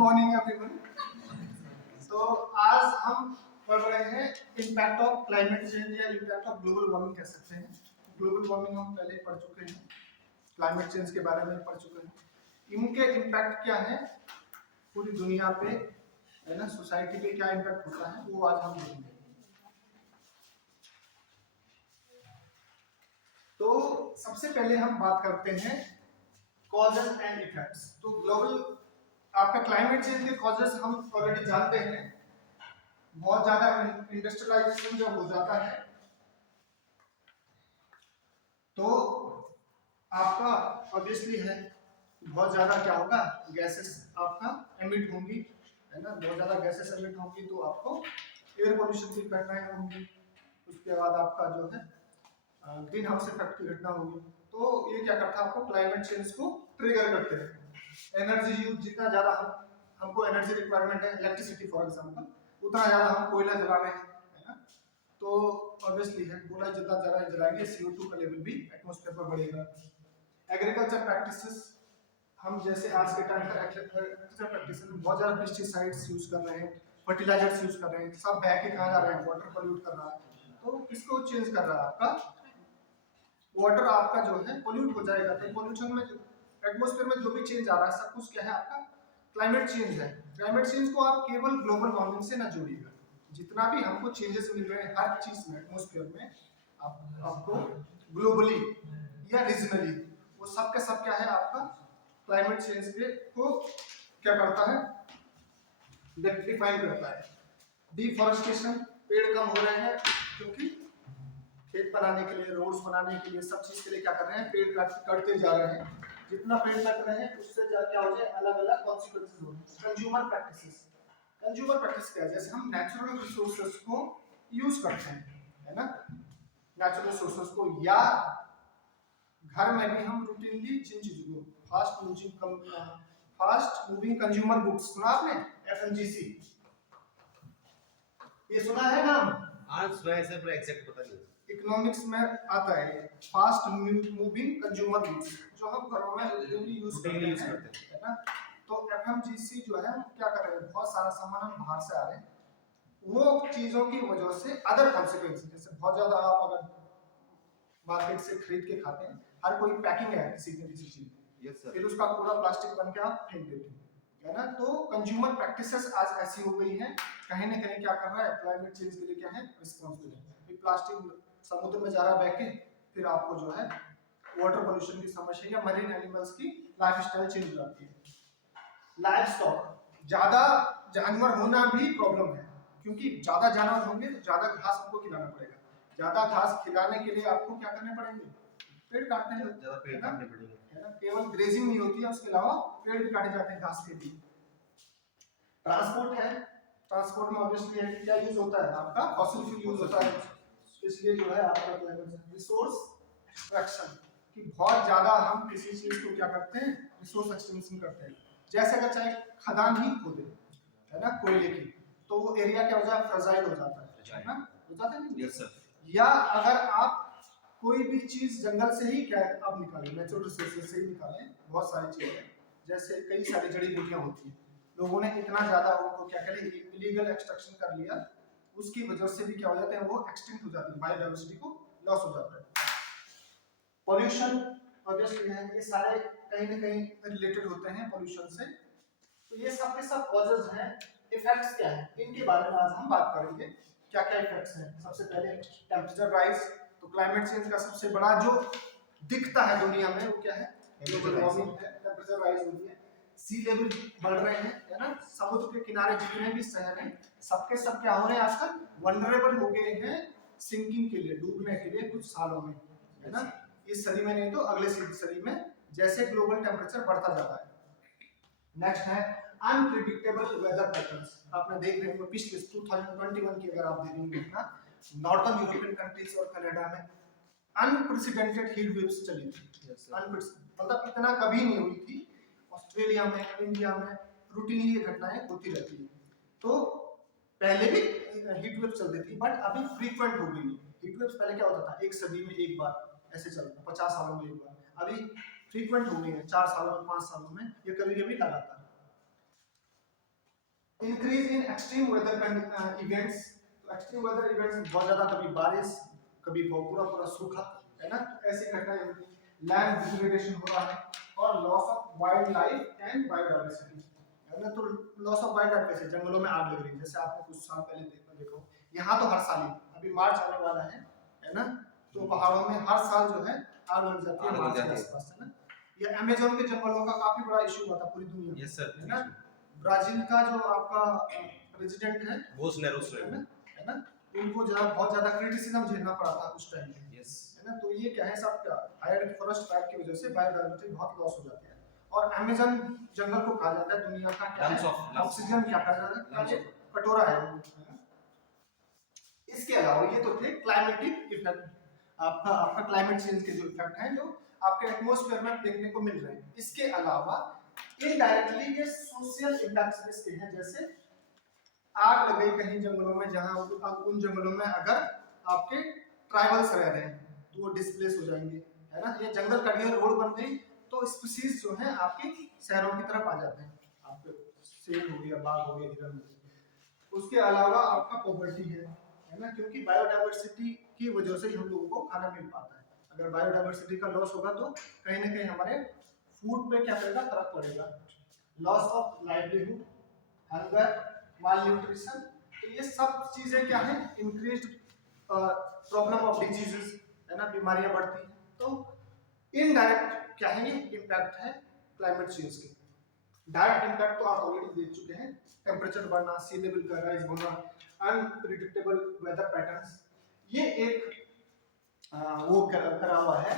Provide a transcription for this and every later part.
Morning everyone. तो आज हम पढ़ रहे हैं इम्पैक्ट ऑफ क्लाइमेट चेंज या इम्पैक्ट ऑफ ग्लोबल वार्मिंग कह सकते हैं। ग्लोबल वार्मिंग हम पहले पढ़ चुके हैं, क्लाइमेट चेंज के बारे में पढ़ चुके हैं। इनके इम्पैक्ट क्या है पूरी दुनिया पे, है ना, सोसाइटी पे क्या इम्पैक्ट होता है वो आज हम देखेंगे। तो सबसे पहले हम बात करते हैं कॉजेस एंड इफेक्ट्स। तो ग्लोबल आपका क्लाइमेट चेंज के कॉजेस हम ऑलरेडी जानते हैं। बहुत ज्यादा इंडस्ट्रियलाइजेशन जब हो जाता है तो आपका ऑब्वियसली है बहुत ज्यादा क्या होगा, गैसेस आपका एमिट होंगी, है ना। बहुत ज्यादा गैसेस एमिट होंगी तो आपको एयर पोल्यूशन की घटनाएं होंगी। उसके बाद आपका जो है ग्रीन हाउस इफेक्ट की घटना होगी। तो ये क्या करता है, आपको क्लाइमेट चेंज को ट्रिगर करते हैं। एनर्जी यूज जितना ज्यादा हमको एनर्जी रिक्वायरमेंट है, इलेक्ट्रिसिटी फॉर एग्जांपल, उतना ज्यादा हम कोयला जला रहे हैं, है ना। तो ऑब्वियसली है कोयला जितना ज्यादा जलाएंगे CO2 का लेवल भी एटमॉस्फेयर पर बढ़ेगा। एग्रीकल्चर प्रैक्टिसेस, हम जैसे आज के टाइम पर एग्रीकल्चर प्रैक्टिसेस में बहुत ज्यादा पेस्टिसाइड्स यूज कर रहे हैं, फर्टिलाइजर्स यूज कर रहे हैं, सब बह के कहाँ जा रहे हैं, वाटर पोल्यूट कर रहा है। तो किसको चेंज कर रहा है, आपका वाटर आपका जो है पोल्यूट हो जाएगा। तो पोल्यूशन में एटमॉस्फेयर में जो भी चेंज आ रहा है सब कुछ क्या है, आपका क्लाइमेट चेंज है। क्लाइमेट चेंज को आप केवल ग्लोबल वार्मिंग से ना जोड़िएगा। जितना भी हमको चेंजेस मिल रहे हैं हर चीज में एटमॉस्फेयर में, आपको ग्लोबली या रीजनली, वो सब के सब क्या है, आपका क्लाइमेट चेंज पे को क्या करता है, डिफाइन करता है। डिफॉरेस्टेशन, पेड़ कम हो रहे हैं क्योंकि खेत बनाने के लिए, रोड्स बनाने के लिए, सब चीज के लिए क्या कर रहे हैं, पेड़ काटते जा रहे हैं। जितना पेड़ काट रहे हैं उससे क्या हो जाए, अलग अलग कॉन्सिक्वेंसेस हो रहे हैं। कंज्यूमर प्रैक्टिसेस, कंज्यूमर प्रैक्टिस क्या है, जैसे हम नेचुरल रिसोर्सेज को यूज करते हैं, है ना, नेचुरल रिसोर्सेज को, या घर में भी हम रूटीनली जिन चीजों को फास्ट मूविंग कंज्यूमर गुड्स, सुना आपने FMGC, ये सुना है नाम? आज सुना है सर, पर एग्जैक्ट पता नहीं। इकोनॉमिक्स में आता है फास्ट मूविंग कंज्यूमर गुड्स, जो हम घरों में रूटीनली यूज करते हैं, है ना। तो FMGC जो है क्या कर रहे हैं, बहुत सारा सामान हम बाहर से आ रहे हैं, वो चीजों की वजह से अदर कॉन्सिक्वेंस, जैसे बहुत ज्यादा आप अगर मार्केट से खरीद के खाते हैं, हर कोई पैकिंग है किसी न किसी चीज की, यस सर, फिर उसका पूरा प्लास्टिक बन के आप फेंक देते हैं, है ना। तो कंज्यूमर प्रैक्टिसेस आज ऐसी हो गई हैं, कहीं ना कहीं क्या कर रहा है, क्लाइमेट चेंज के लिए क्या है, रिस्पॉन्सिबल है। प्लास्टिक समुद्र में जा रहा बह के, फिर आपको जो है वाटर पोल्यूशन की समस्या या मरीन एनिमल्स की लाइफस्टाइल चेंज हो जाती है। लाइफ स्टॉक, ज्यादा जानवर होना भी प्रॉब्लम है, क्योंकि ज्यादा जानवर होंगे तो ज्यादा घास आपको खिलाना पड़ेगा। ज्यादा घास खिलाने के लिए आपको क्या करने पड़ेंगे, पेड़ काटने हैं, ज्यादा पेड़ काटने पड़ेंगे, है ना। केवल ग्रेजिंग नहीं होती है, उसके अलावा पेड़ भी काटे जाते हैं घास के लिए। ट्रांसपोर्ट है, ट्रांसपोर्ट में ऑब्वियसली है क्या यूज होता है, आपका फॉसिल फ्यूल यूज होता है, इसलिए जो है आपका रिसोर्स एक्सट्रैक्शन कि बहुत ज्यादा हम किसी चीज को क्या करते हैं, रिसोर्स एक्सटेंशन करते हैं। जैसे अगर चाहे खदान ही खोदे, है ना, कोयले की, तो वो एरिया क्या हो जाता है, फ्रजाइल हो जाता है ना, हो जाता है नहीं। Yes sir. या अगर आप कोई भी चीज जंगल से ही क्या आप निकालें, नेचुरल रिसोर्सेज से ही निकालें, बहुत सारी चीजें जैसे कई सारी जड़ी बूटियां होती हैं, लोगों ने इतना ज्यादा उनको क्या करें, इलीगल एक्सट्रैक्शन कर लिया, उसकी वजह से भी क्या हो जाते हैं, वो एक्सटिंक्ट हो जाती है, बायोडायवर्सिटी को लॉस हो जाता है। पॉल्यूशन ऑब्वियसली है, ये सारे कहीं ना कहीं रिलेटेड होते हैं पॉल्यूशन से। तो ये सब के सब कॉजेज हैं। इफेक्ट्स क्या है, इनके बारे में आज हम बात करेंगे, क्या क्या इफेक्ट्स हैं। सबसे पहले टेम्परेचर राइज, तो क्लाइमेट चेंज का सबसे बड़ा जो दिखता है दुनिया में वो क्या है, ग्लोबल वार्मिंग है, टेम्परेचर राइज होती है, सी लेवल बढ़ रहे हैं, है ना। समुद्र के किनारे जितने भी शहर हैं सबके सब क्या हो रहे हैं, आजकल वल्नरेबल हो गए हैं सिंकिंग के लिए, डूबने के लिए कुछ सालों में, है ना। इस सदी में नहीं तो अगले सदी में, जैसे ग्लोबल टेम्परेचर बढ़ता जाता है। नेक्स्ट है अनप्रिडिक्टेबल वेदर पैटर्न्स। आपने देख रहे होंगे पिछले 2021 की अगर आप देखेंगे ना, नॉर्थर्न यूरोपियन कंट्रीज और कनाडा में अनप्रेसिडेंटेड हीट वेव्स चली थी। मतलब इतना कभी नहीं हुई थी। ऑस्ट्रेलिया में, इंडिया में रूटीनली ये घटनाएं होती रहती है। तो पहले भी हीट वेव चलती थी, बट अभी फ्रीक्वेंट हो गई। हीट वेव्स पहले क्या होता था, एक सदी में एक बार ऐसे चलता, 50 सालों में एक बार, अभी फ्रीक्वेंट हो गई है, 4 सालों में, 5 सालों में, ये कभी कभी लगातार। Increase in extreme weather events. तो एक्सट्रीम वेदर इवेंट्स बहुत ज्यादा, कभी बारिश, कभी पूरा पूरा सूखा, है ना, तो ऐसी घटनाएं होती हैं। लैंड डिग्रेडेशन हो रहा है और loss of wild life and biodiversity, है ना। तो लॉस ऑफ वाइल्ड लाइफ कैसे, जंगलों में आग लग रही है, जैसे आपने कुछ साल पहले देखो, यहाँ तो हर साल ही, अभी मार्च आने वाला है ना, तो पहाड़ों में हर साल जो है आग लग जाती है मार्च के आसपास, है ना। ये अमेज़न के जंगलों का काफी बड़ा इशू हुआ था पूरी दुनिया में, यस सर, है ना। ब्राजील का जो आपका प्रेसिडेंट है, बोल्सोनारो है ना, उनको बहुत ज्यादा क्रिटिसिज्म झेलना पड़ा था उस टाइम पे, यस, है ना। तो ये क्या है, सब हायर फॉरेस्ट फायर की वजह से बायोडायवर्सिटी बहुत लॉस हो जाती है। और अमेज़न जंगल को कहा जाता है दुनिया का क्या है, ऑक्सीजन क्या कहा जाता है, कटोरा है वो, है ना। इसके अलावा ये तो थे क्लाइमेटिक इफेक्ट, आपका क्लाइमेट चेंज के जो इफेक्ट हैं जो आपके एटमॉस्फेयर में देखने को मिल रहे हैं। इसके अलावा इनडायरेक्टली ये सोशल इम्पैक्ट्स इसके हैं, जैसे आग लग गई कहीं जंगलों में, जहां उन जंगलों में अगर आपके ट्राइबल्स रह रहे हैं तो वो डिस्प्लेस हो जाएंगे, है ना। ये जंगल कट गए, रोड बन गई, तो स्पीशीज जो है आपके शहरों की तरफ आ जाते हैं, आपके शेर हो गया, बाघ हो गया, हिरन हो गया। उसके अलावा आपका पॉवर्टी है ना, क्योंकि बायोडाइवर्सिटी की वजह से ही हम लोगों को खाना मिल पाता है। अगर बायोडाइवर्सिटी का लॉस होगा तो कहीं ना कहीं हमारे फूड पे क्या पड़ेगा, फर्क पड़ेगा। Loss of livelihood, hunger, mall nutrition, तो ये सब चीजें क्या है, इंक्रीज प्रॉब्लम ऑफ डिजीजेस, है ना, बीमारियां बढ़ती हैं। तो इनडायरेक्ट क्या है, ये इम्पैक्ट है क्लाइमेट चेंज के। डायरेक्ट इम्पैक्ट तो आप ऑलरेडी देख चुके हैं, टेम्परेचर बढ़ना, सी लेवल का राइज होना, अनप्रिडिक्टेबल वेदर पैटर्न्स। ये एक वो करा हुआ है,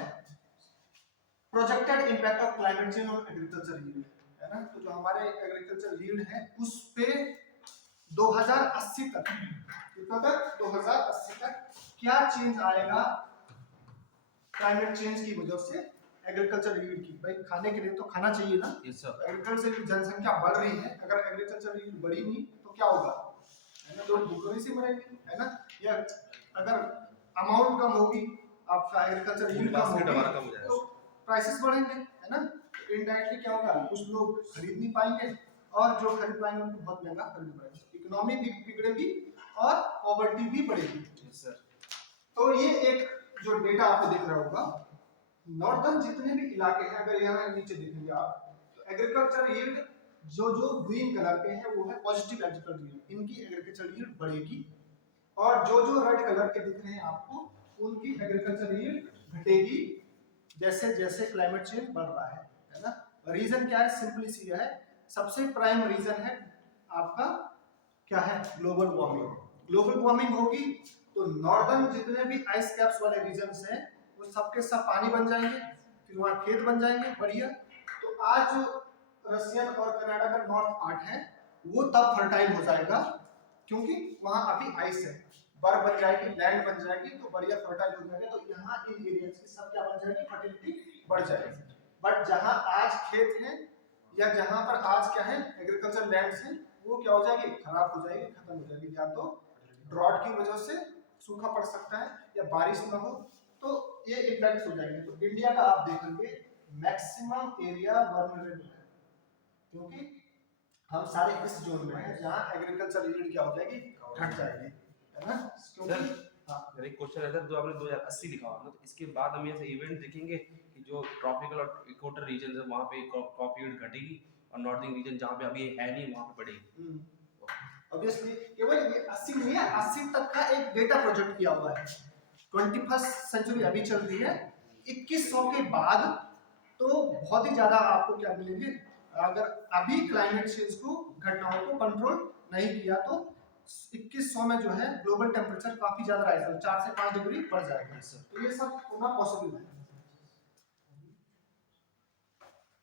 projected impact of climate change on agriculture yield, है ना। तो जो हमारे एग्रीकल्चर यील्ड है उस पे 2080 तक, कितना तक, 2080 तक क्या चेंज आएगा क्लाइमेट चेंज की वजह से एग्रीकल्चर यील्ड की। भाई खाने के लिए तो खाना चाहिए ना, यस सर, एग्रीकल्चर की जनसंख्या बढ़ रही है, अगर एग्रीकल्चर यील्ड बढ़ी नहीं तो क्या होगा, है ना, लोग भूखे से मरेंगे, है ना। या अगर अमाउंट कम होगी, आपका एग्रीकल्चर यील्ड कम होगी तो प्राइसेस बढ़ेंगे, है ना। इनडायरेक्टली क्या होगा, कुछ लोग खरीद नहीं पाएंगे और जो खरीद पाएंगे उनको बहुत महंगा खरीदना पड़ेगा, इकोनॉमी भी बिगड़ेगी और पॉवर्टी भी बढ़ेगी। Yes sir. तो ये एक जो डेटा आपको दिख रहा होगा, नॉर्दर्न जितने भी इलाके हैं, अगर यहाँ नीचे देखेंगे आप, तो एग्रीकल्चर यील्ड जो ग्रीन कलर के हैं वो है पॉजिटिव एग्रीकल्चर यील्ड, इनकी एग्रीकल्चर यील्ड बढ़ेगी। और जो रेड कलर के दिख रहे हैं आपको, उनकी एग्रीकल्चर यील्ड घटेगी जैसे जैसे क्लाइमेट चेंज बढ़ रहा है ना। रीजन क्या है, सिंपली सी है, सबसे प्राइम रीजन है आपका क्या है, ग्लोबल वार्मिंग। ग्लोबल वार्मिंग होगी तो नॉर्दर्न जितने भी आइस कैप्स वाले रीजन्स हैं वो सबके सब पानी बन जाएंगे, फिर वहाँ खेत बन जाएंगे बढ़िया। तो आज जो रशियन और कनाडा का नॉर्थ पार्ट है वो तब फर्टाइल हो जाएगा, क्योंकि वहाँ अभी आइस है, बर्फ बन जाएगी, लैंड बन जाएगी, तो बढ़िया फर्टाइल हो जाएगा। तो यहाँ इन एरियाज की सब क्या बन जाएगी, फर्टिलिटी बढ़ जाएगी। बट जहाँ आज खेत है या जहाँ पर आज क्या है एग्रीकल्चर लैंड्स हैं, वो क्या हो जाएगी, खराब हो जाएगी, खत्म हो जाएगी। या तो ड्रॉट की वजह से सूखा पड़ सकता है या बारिश ना हो, तो ये इम्पैक्ट हो जाएंगे। तो इंडिया का आप देखेंगे मैक्सिमम एरिया वल्नरेबल है, क्योंकि हम सारे इस जोन में हैं जहाँ एग्रीकल्चर यील्ड क्या हो जाएगी, घट जाएगी, है ना। क्योंकि मेरा एक क्वेश्चन है सर, जो आपने 2080 लिखा हुआ ना, तो इसके बाद हम ऐसे इवेंट देखेंगे कि जो ट्रॉपिकल और इक्वेटर रीजन है वहाँ पे क्रॉप यील्ड घटेगी और नॉर्दर्न रीजन जहाँ पे अभी है नहीं वहाँ पे बढ़ेगी। ऑब्वियसली केवल ये 80 नहीं है, 80 तक का एक डेटा प्रोजेक्ट किया हुआ है। 21st सेंचुरी अभी चल रही है, 2100 के बाद तो बहुत ही ज्यादा आपको क्या मिलेंगे, अगर अभी क्लाइमेट चेंज को घटनाओं को कंट्रोल नहीं किया तो 2100 में जो है ग्लोबल टेम्परेचर काफी ज्यादा राइज होगा, 4 से 5 डिग्री बढ़ जाएगा। तो ये सब होना पॉसिबल है।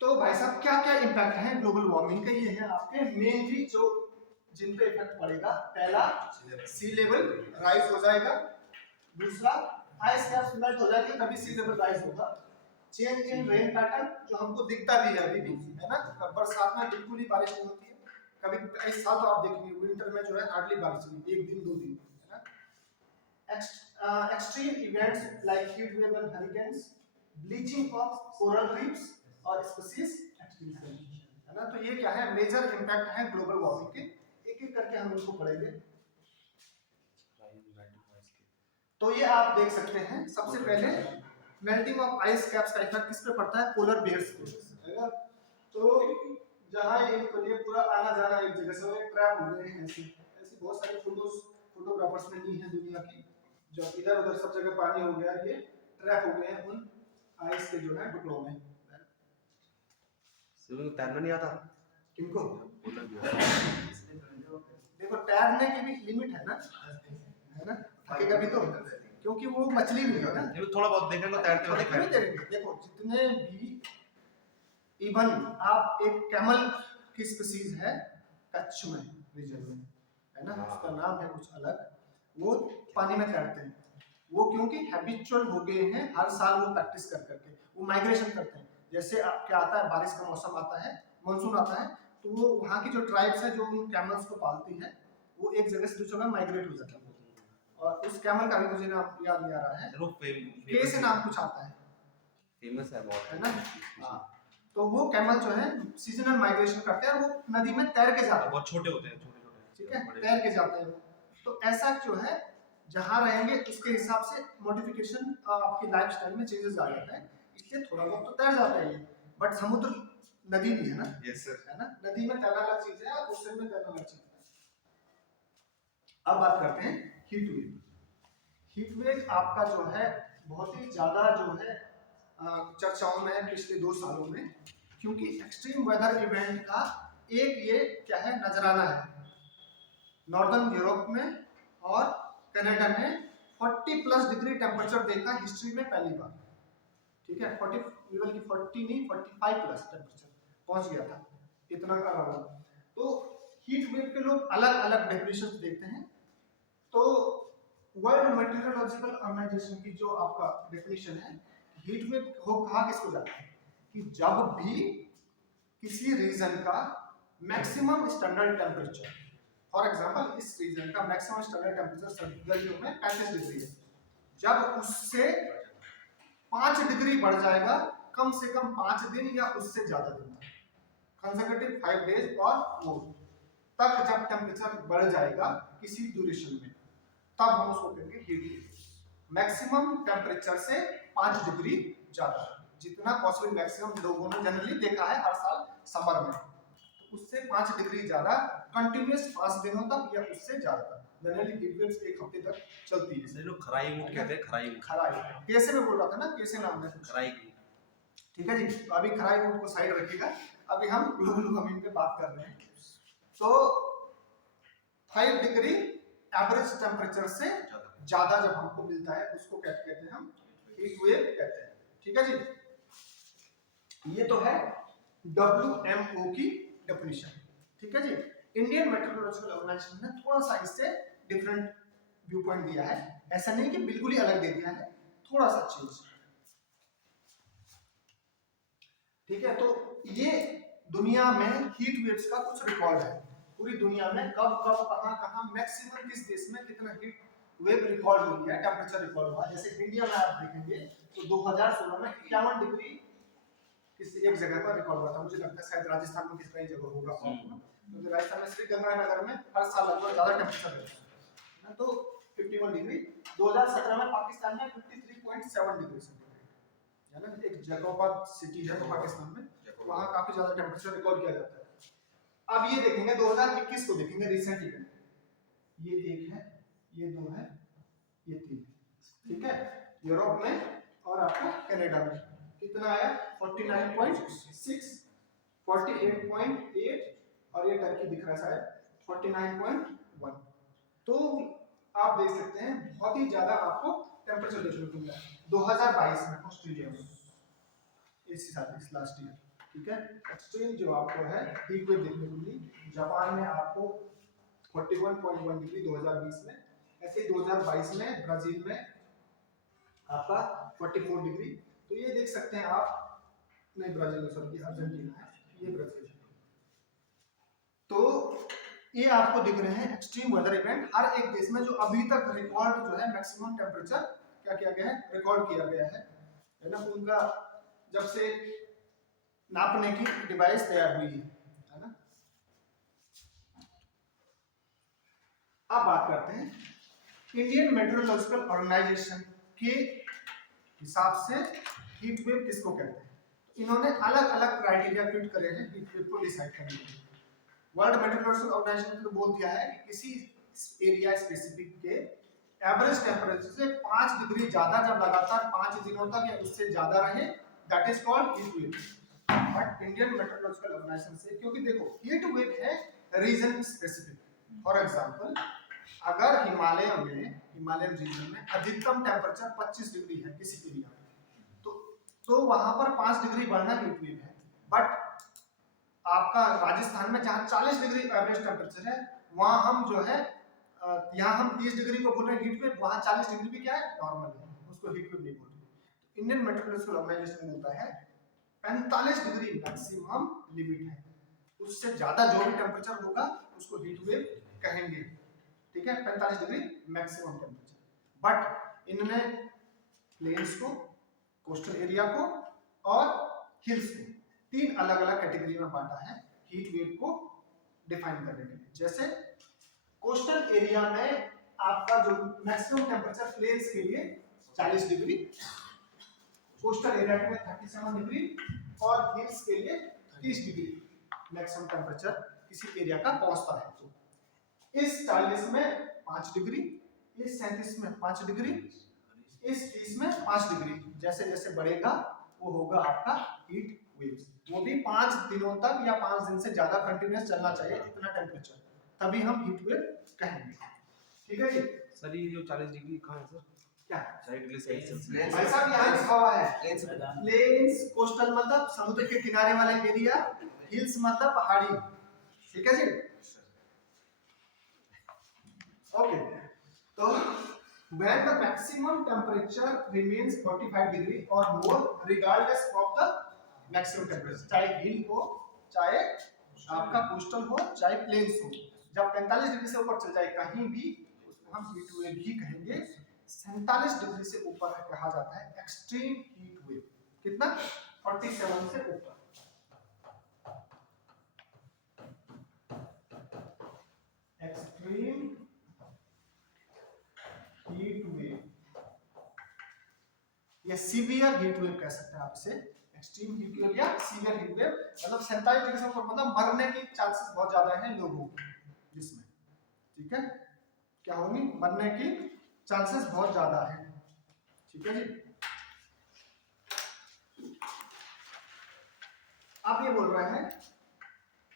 तो भाई साहब क्या क्या इम्पैक्ट है ग्लोबल वार्मिंग के, ये है आपके मेनली जो जिन पे इफेक्ट पड़ेगा। पहला, सी लेवल राइज हो जाएगा। दूसरा, आइस कैप्स मेल्ट हो जाएगी, तभी सी लेवल राइज होगा। चेंज इन रेन पैटर्न, जो हमको दिखता भी है अभी भी, है ना, बरसात में बिल्कुल ही बारिश नहीं होती है। कभी इस साल तो आप देखेंगे विंटर में जो है हार्डली बारिश हुई, एक दिन दो दिन, है ना। Extreme events like heat wave and hurricanes, bleaching of coral reefs और स्पीशीज एक्सटिंक्शन, है ना। तो ये क्या है, मेजर इंपैक्ट है ग्लोबल वार्मिंग के। एक करके हम इसको पढ़ेंगे। तो ये आप देख सकते हैं, सबसे पहले मेल्टिंग ऑफ आइस कैप्स का इफेक्ट किस पे पड़ता है, पोलर बियर्स पे, है ना। तो जहाँ ये पूरा आना जाना एक जगह से ट्रैप हो गए हैं, ऐसी ऐसी बहुत सारी फोटोग्राफर्स ने ली हैं दुनिया की, जो इधर उधर सब जगह पानी हो गया, ये ट्रैप हो गए हैं उन आइस के जो है टुकड़ों में। सिर्फ तैरना नहीं आता किनको? Polar bear. देखो तैरने की भी लिमिट है ना, थकेगा भी तो, क्योंकि वो मछली भी है ना। ये थोड़ा बहुत देखेंगे तैरते हुए देखेंगे। देखो जितने भी, इवन आप एक कैमल की स्पीसीज है कच्छ में रीजन में, है ना, उसका नाम है कुछ अलग, वो पानी में तैरते हैं। वो क्योंकि हैबिचुअल हो गए हैं, हर साल वो प्रैक्टिस कर करके वो माइग्रेशन करते हैं। जैसे अब क्या आता है, बारिश का मौसम आता है, मानसून आता है, तो वो वहाँ की जो ट्राइब्स है जो उन कैमल्स को पालती है, वो एक जगह से दूसरी जगह माइग्रेट हो जाता है। और उस कैमल का भी मुझे नाम याद नहीं आ रहा है, के से नाम कुछ आता है, फेमस है बहुत, है ना। हाँ, तो वो कैमल जो है सीजनल माइग्रेशन करते हैं, वो नदी में तैर के जाते हैं, बहुत छोटे होते हैं, छोटे छोटे, ठीक है, तैर के जाते हैं। तो ऐसा जो है जहाँ रहेंगे उसके हिसाब से मॉडिफिकेशन आपकी लाइफस्टाइल में चेंजेस आ जाता है, इसलिए थोड़ा बहुत तो तैर जाता है ये, बट समुद्र नदी भी है ना। Yes sir. है ना, नदी में तैरना अलग चीज है और ओशन में तैरना अलग चीज है। अब बात करते हैं हीट वेव। हीट वेव आपका जो है बहुत ही ज्यादा जो है चर्चाओं में है पिछले 2 सालों में, क्योंकि एक्सट्रीम वेदर इवेंट का एक ये क्या है नजराना है। नॉर्दर्न यूरोप में और कनाडा में 40+ डिग्री टेम्परेचर देखा हिस्ट्री में पहली बार, ठीक है, 40 लेवल की 40 नहीं 45+ टेम्परेचर पहुंच गया था, इतना का रहा। तो हीट वेव के लोग अलग अलग डेफिनेशन देते हैं। तो वर्ल्ड मेटीरियोलॉजिकल ऑर्गेनाइजेशन की जो आपका डेफिनेशन है, हीट वेव हो कहा किसको जाता है कि जब भी किसी रीजन का maximum standard temperature, for example इस रीजन का मैक्सिमम स्टैंडर्ड टेम्परेचर गर्मियों में 35 डिग्री है, जब उससे 5 डिग्री बढ़ जाएगा, कम से कम 5 दिन या उससे ज्यादा दिन तक, कंसेक्यूटिव 5 डेज और मोर तक जब टेम्परेचर बढ़ जाएगा किसी ड्यूरेशन में, तब हम उसको कहेंगे हीट वेव। मैक्सिमम टेम्परेचर से 5 डिग्री ज्यादा, जितना पॉसिबल मैक्सिमम लोगों ने जनरली देखा है हर साल समर में, तो उससे 5 डिग्री ज्यादा कंटिन्यूअस 5 दिनों तक या उससे ज्यादा जनरली हीट वेव्स एक हफ्ते तक चलती है। सर लोग खराई ऊँट कहते हैं, खराई ऊँट। खराई, कैसे में बोल रहा था ना, कैसे नाम है खराई। ठीक है जी। तो अभी खराई ऊँट को साइड रखिएगा, अभी हम ग्लोबल वार्मिंग पे बात कर रहे हैं। तो 5 डिग्री एवरेज टेम्परेचर से ज्यादा जब हमको मिलता है उसको क्या कहते हैं, हम हीट वेव कहते हैं, ठीक है जी। ये तो है WMO की डेफिनेशन, ठीक है जी। इंडियन मेट्रोलॉजिकल ऑर्गेनाइजेशन ने थोड़ा सा इससे डिफरेंट व्यू पॉइंट दिया है, ऐसा नहीं कि बिल्कुल ही अलग दे दिया है, थोड़ा सा चेंज, ठीक है। तो ये दुनिया में हीट वेव्स का कुछ रिकॉर्ड है, पूरी दुनिया में कब कब कहां कहां मैक्सिमम किस देश में कितना हीट वेव रिकॉर्ड हुई है, टेम्परेचर रिकॉर्ड हुआ। जैसे इंडिया में आप देखेंगे तो 2016 में 51 डिग्री किसी एक जगह पर रिकॉर्ड हुआ था, मुझे लगता है शायद राजस्थान में किसी कहीं जगह होगा, क्योंकि राजस्थान में श्रीगंगानगर में हर साल लगभग ज्यादा टेम्परेचर रहता है, तो 51 डिग्री। 2017 में पाकिस्तान में 53.7 डिग्री सेंटीग्रेड, है ना, एक जैकोबाद सिटी है पाकिस्तान में, वहां काफी ज्यादा टेम्परेचर रिकॉर्ड किया जाता है। अब ये देखेंगे 2021 को देखेंगे, रिसेंट इवेंट, ये 1 है, ये 2 है, ये 3, ठीक है। यूरोप में और आपका कनाडा में कितना आया 49.6, 48.8 और ये टर्की दिख रहा है शायद 49.1। तो आप देख सकते हैं बहुत ही ज्यादा आपको टेम्परेचर देखने को मिला 2022 में ऑस्ट्रेलिया में, इस लास्ट ईयर, ठीक है। एक्सट्रीम जो आपको है हीट वेव देखने को मिली जापान में आपको 41.1 डिग्री 2020 में, ऐसे 2022 में ब्राजील में आपका 44 डिग्री। तो ये देख सकते हैं आप, नहीं ब्राजील में सॉरी अर्जेंटीना है, ये ब्राजील है। तो ये आपको दिख रहे हैं एक्सट्रीम वेदर इवेंट हर एक देश में, जो अभी तक रिकॉर्ड जो है मैक्सिमम टेम्परेचर क्या किया गया है, रिकॉर्ड किया गया है ना, उनका जब से नापने की डिवाइस तैयार हुई है ना। अब बात करते हैं इंडियन मेट्रोलॉजिकल ऑर्गेनाइजेशन के हिसाब से हीट वेव किसको कहते हैं। इन्होंने अलग अलग क्राइटेरिया फिट करे हैं हीट वेव को डिसाइड करने के लिए। वर्ल्ड मेट्रोलॉजिकल ऑर्गेनाइजेशन ने तो बोल दिया है कि किसी एरिया स्पेसिफिक के एवरेज टेम्परेचर से 5 डिग्री ज्यादा जब लगातार 5 दिनों तक या उससे ज्यादा रहे, that is called heat wave. But Indian meteorological organisation से, क्योंकि देखो हीट वेव है रीजन स्पेसिफिक। फॉर एग्जांपल, अगर हिमालयन रीजन में अधिकतम टेम्परेचर 25 डिग्री है किसी एरिया में, तो वहां पर 5 डिग्री बढ़ना हीट वेव है। बट आपका राजस्थान में जहां 40 डिग्री एवरेज टेम्परेचर है, वहां हम जो है यहाँ हम 30 डिग्री को बोल रहे हैं हीट वेव, वहां 40 डिग्री भी क्या है, नॉर्मल है, उसको हीट वेव नहीं बोल रहे। इंडियन मेट्रोलॉजिकल ऑर्गेनाइजेशन बोलता है 45 डिग्री मैक्सिमम लिमिट है, उससे ज्यादा जो भी टेम्परेचर होगा उसको हीट वेव कहेंगे। ठीक है, 45 डिग्री मैक्सिमम टेम्परेचर। बट इनने प्लेन्स को, कोस्टल एरिया को और हिल्स को 3 अलग अलग कैटेगरी में बांटा है हीट वेव को डिफाइन करने के लिए। जैसे कोस्टल एरिया में आपका जो मैक्सिमम टेम्परेचर प्लेन्स के लिए 40 डिग्री, कोस्टल एरिया में 37 डिग्री और हिल्स के लिए 30 डिग्री मैक्सिमम टेम्परेचर किसी एरिया का पहुंचता है। तो इस 40 में 5 डिग्री, इस 37 में 5 डिग्री, इस 30 में 5 डिग्री, जैसे जैसे बढ़ेगा वो होगा आपका हीट वेव्स। वो भी 5 दिनों तक या 5 दिन से ज्यादा कंटिन्यूअस चलना चाहिए इतना टेम्परेचर, तभी हम हीट वेव कहेंगे। ठीक है जी। सर ये जो 40 डिग्री कहाँ है सर? क्या साइड डिग्री सेल्सियस भाई साहब यहाँ लिखा हुआ है प्लेन्स, कोस्टल मतलब समुद्र के किनारे वाले एरिया, हिल्स मतलब पहाड़ी। ठीक है जी। ओके, तो when the maximum temperature remains 45 degree or more regardless of the maximum temperature, चाहे हिल हो, चाहे आपका कोस्टल हो, चाहे प्लेन्स हो, जब 45 डिग्री से ऊपर चल जाए कहीं भी, उसको हम हीट वेव ही कहेंगे। 47 डिग्री से ऊपर कहा जाता है एक्सट्रीम हीट वेव। कितना? 47 से ऊपर। एक्सट्रीम हीट वेव या सीवियर हीट वेव कह सकते हैं आप इसे। एक्सट्रीम हीट वेव या सीवियर हीट वेव मतलब 47 डिग्री से ऊपर, मतलब मरने के चांसेस बहुत ज्यादा हैं लोगों के जिसमें। ठीक है, क्या होंगी? मरने की चांसेस बहुत ज्यादा है। ठीक है जी। आप ये बोल रहे हैं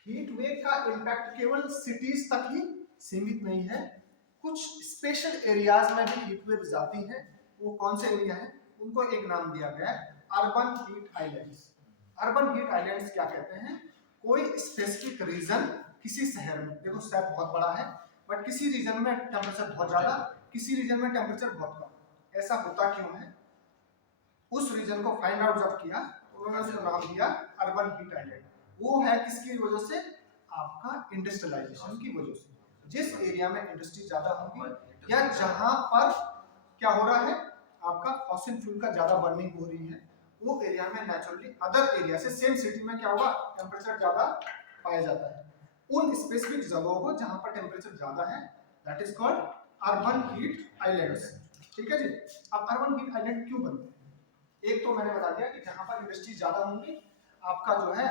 हीट वेव का इम्पैक्ट केवल सिटीज तक ही सीमित नहीं है, कुछ स्पेशल एरियाज में भी हीट वेव जाती है। वो कौन से एरिया है? उनको एक नाम दिया गया है urban heat islands. Urban heat islands क्या कहते हैं? कोई स्पेसिफिक रीजन किसी शहर में, देखो शहर बहुत बड़ा है बट किसी रीजन में टेम्परेचर बहुत ज्यादा, किसी रीजन में टेम्परेचर बहुत कम। ऐसा होता क्यों है? उस रीजन को फाइंड आउट जब किया, उन्होंने उसको नाम दिया अर्बन हीट आइलैंड। वो है किसकी वजह से? आपका इंडस्ट्रियलाइजेशन की वजह से। जिस एरिया में इंडस्ट्री ज्यादा होगी या जहां पर क्या हो रहा है, आपका फॉसिल फ्यूल का ज्यादा बर्निंग हो रही है, वो एरिया में नेचुरली अदर एरिया से सेम सिटी में क्या होगा, टेम्परेचर ज्यादा पाया जाता है। उन स्पेसिफिक जगहों को जहां पर टेम्परेचर ज्यादा है, that is called urban heat islands. ठीक है जी। अब अर्बन हीट आइलैंड क्यों बनते हैं? एक तो मैंने बता दिया कि जहां पर इंडस्ट्री ज्यादा होंगी, आपका जो है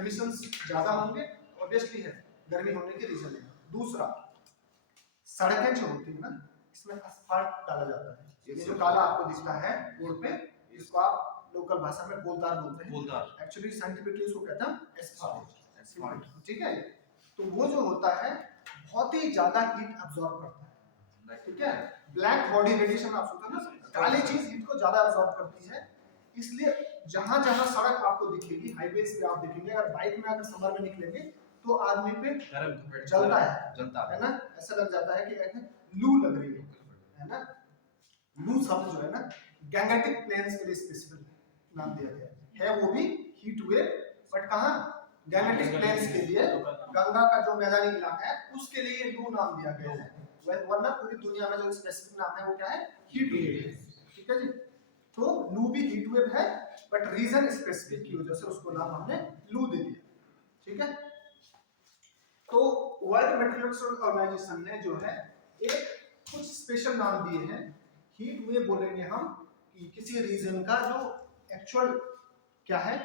एमिशंस ज्यादा होंगे, ऑब्वियसली है, गर्मी होने के रीजन है। दूसरा, सड़कें जो होती है ना, इसमें असफाल्ट डाला जाता है। ये जो काला आपको दिखता है रोड पे, इसको आप लोकल भाषा में बोलदार बोलते हैं। बोलदार। एक्चुअली साइंटिफिकली उसको कहते हैं एस्फाल्ट। ठीक है, तो वो जो होता है बहुत ही ज्यादा हीट अब्सॉर्ब करता है। ठीक है, ब्लैक बॉडी रेडिएशन आप सुनते हैं ना, काली चीज हीट को ज्यादा अब्सॉर्ब करती है। इसलिए जहां जहां सड़क आपको दिखेगी, हाईवेज पे आप देखेंगे, अगर बाइक में अगर समर में निकलेंगे तो आदमी पे जलता है ना, ऐसा लग जाता है कि लू लग रही है ना। लू शब्द जो है ना, गैंगेटिक प्लेन्स के लिए स्पेसिफिक नाम दिया गया है। वो भी हीट वेव, बट कहां? गैंगेटिक प्लेन्स के लिए, गंगा का जो मैदानी इलाका है उसके लिए लू नाम दिया गया है। वरना पूरी दुनिया में जो स्पेसिफिक नाम है वो क्या है? Heat wave. ठीक है जी। तो लू भी हीट वेव है, बट रीजन स्पेसिफिक की वजह से उसको नाम हमने लू दे दिया। ठीक है, तो वर्ल्ड मेट्रोलॉजिकल ऑर्गेनाइजेशन ने जो है एक कुछ स्पेशल नाम दिए हैं। हीट वेव बोलेंगे हम कि किसी रीजन का जो एक्चुअल क्या है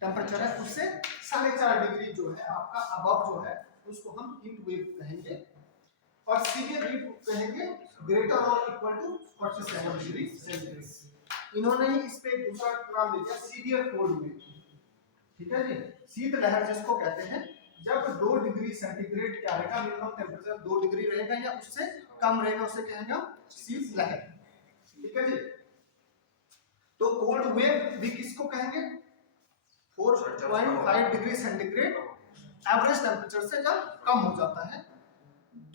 टेम्परेचर है उससे 4.5 डिग्री जो है आपका अबव जो है उसको हम हीट वेव कहेंगे, और सीवियर हीट कहेंगे ग्रेटर और इक्वल टू 47 डिग्री सेंटीग्रेड। इन्होंने ही इस पे दूसरा नाम दे दिया सीवियर कोल्ड वेव। ठीक है जी, शीत लहर जिसको कहते हैं, जब 2 डिग्री सेंटीग्रेड क्या रहेगा, मिनिमम टेम्परेचर 2 डिग्री रहेगा या उससे कम रहेगा, उसे कहेंगे शीत लहर। ठीक है जी, तो कोल्ड वेव भी किसको कहेंगे, 4.5 डिग्री सेंटीग्रेड एवरेज टेम्परेचर से जब कम हो जाता है,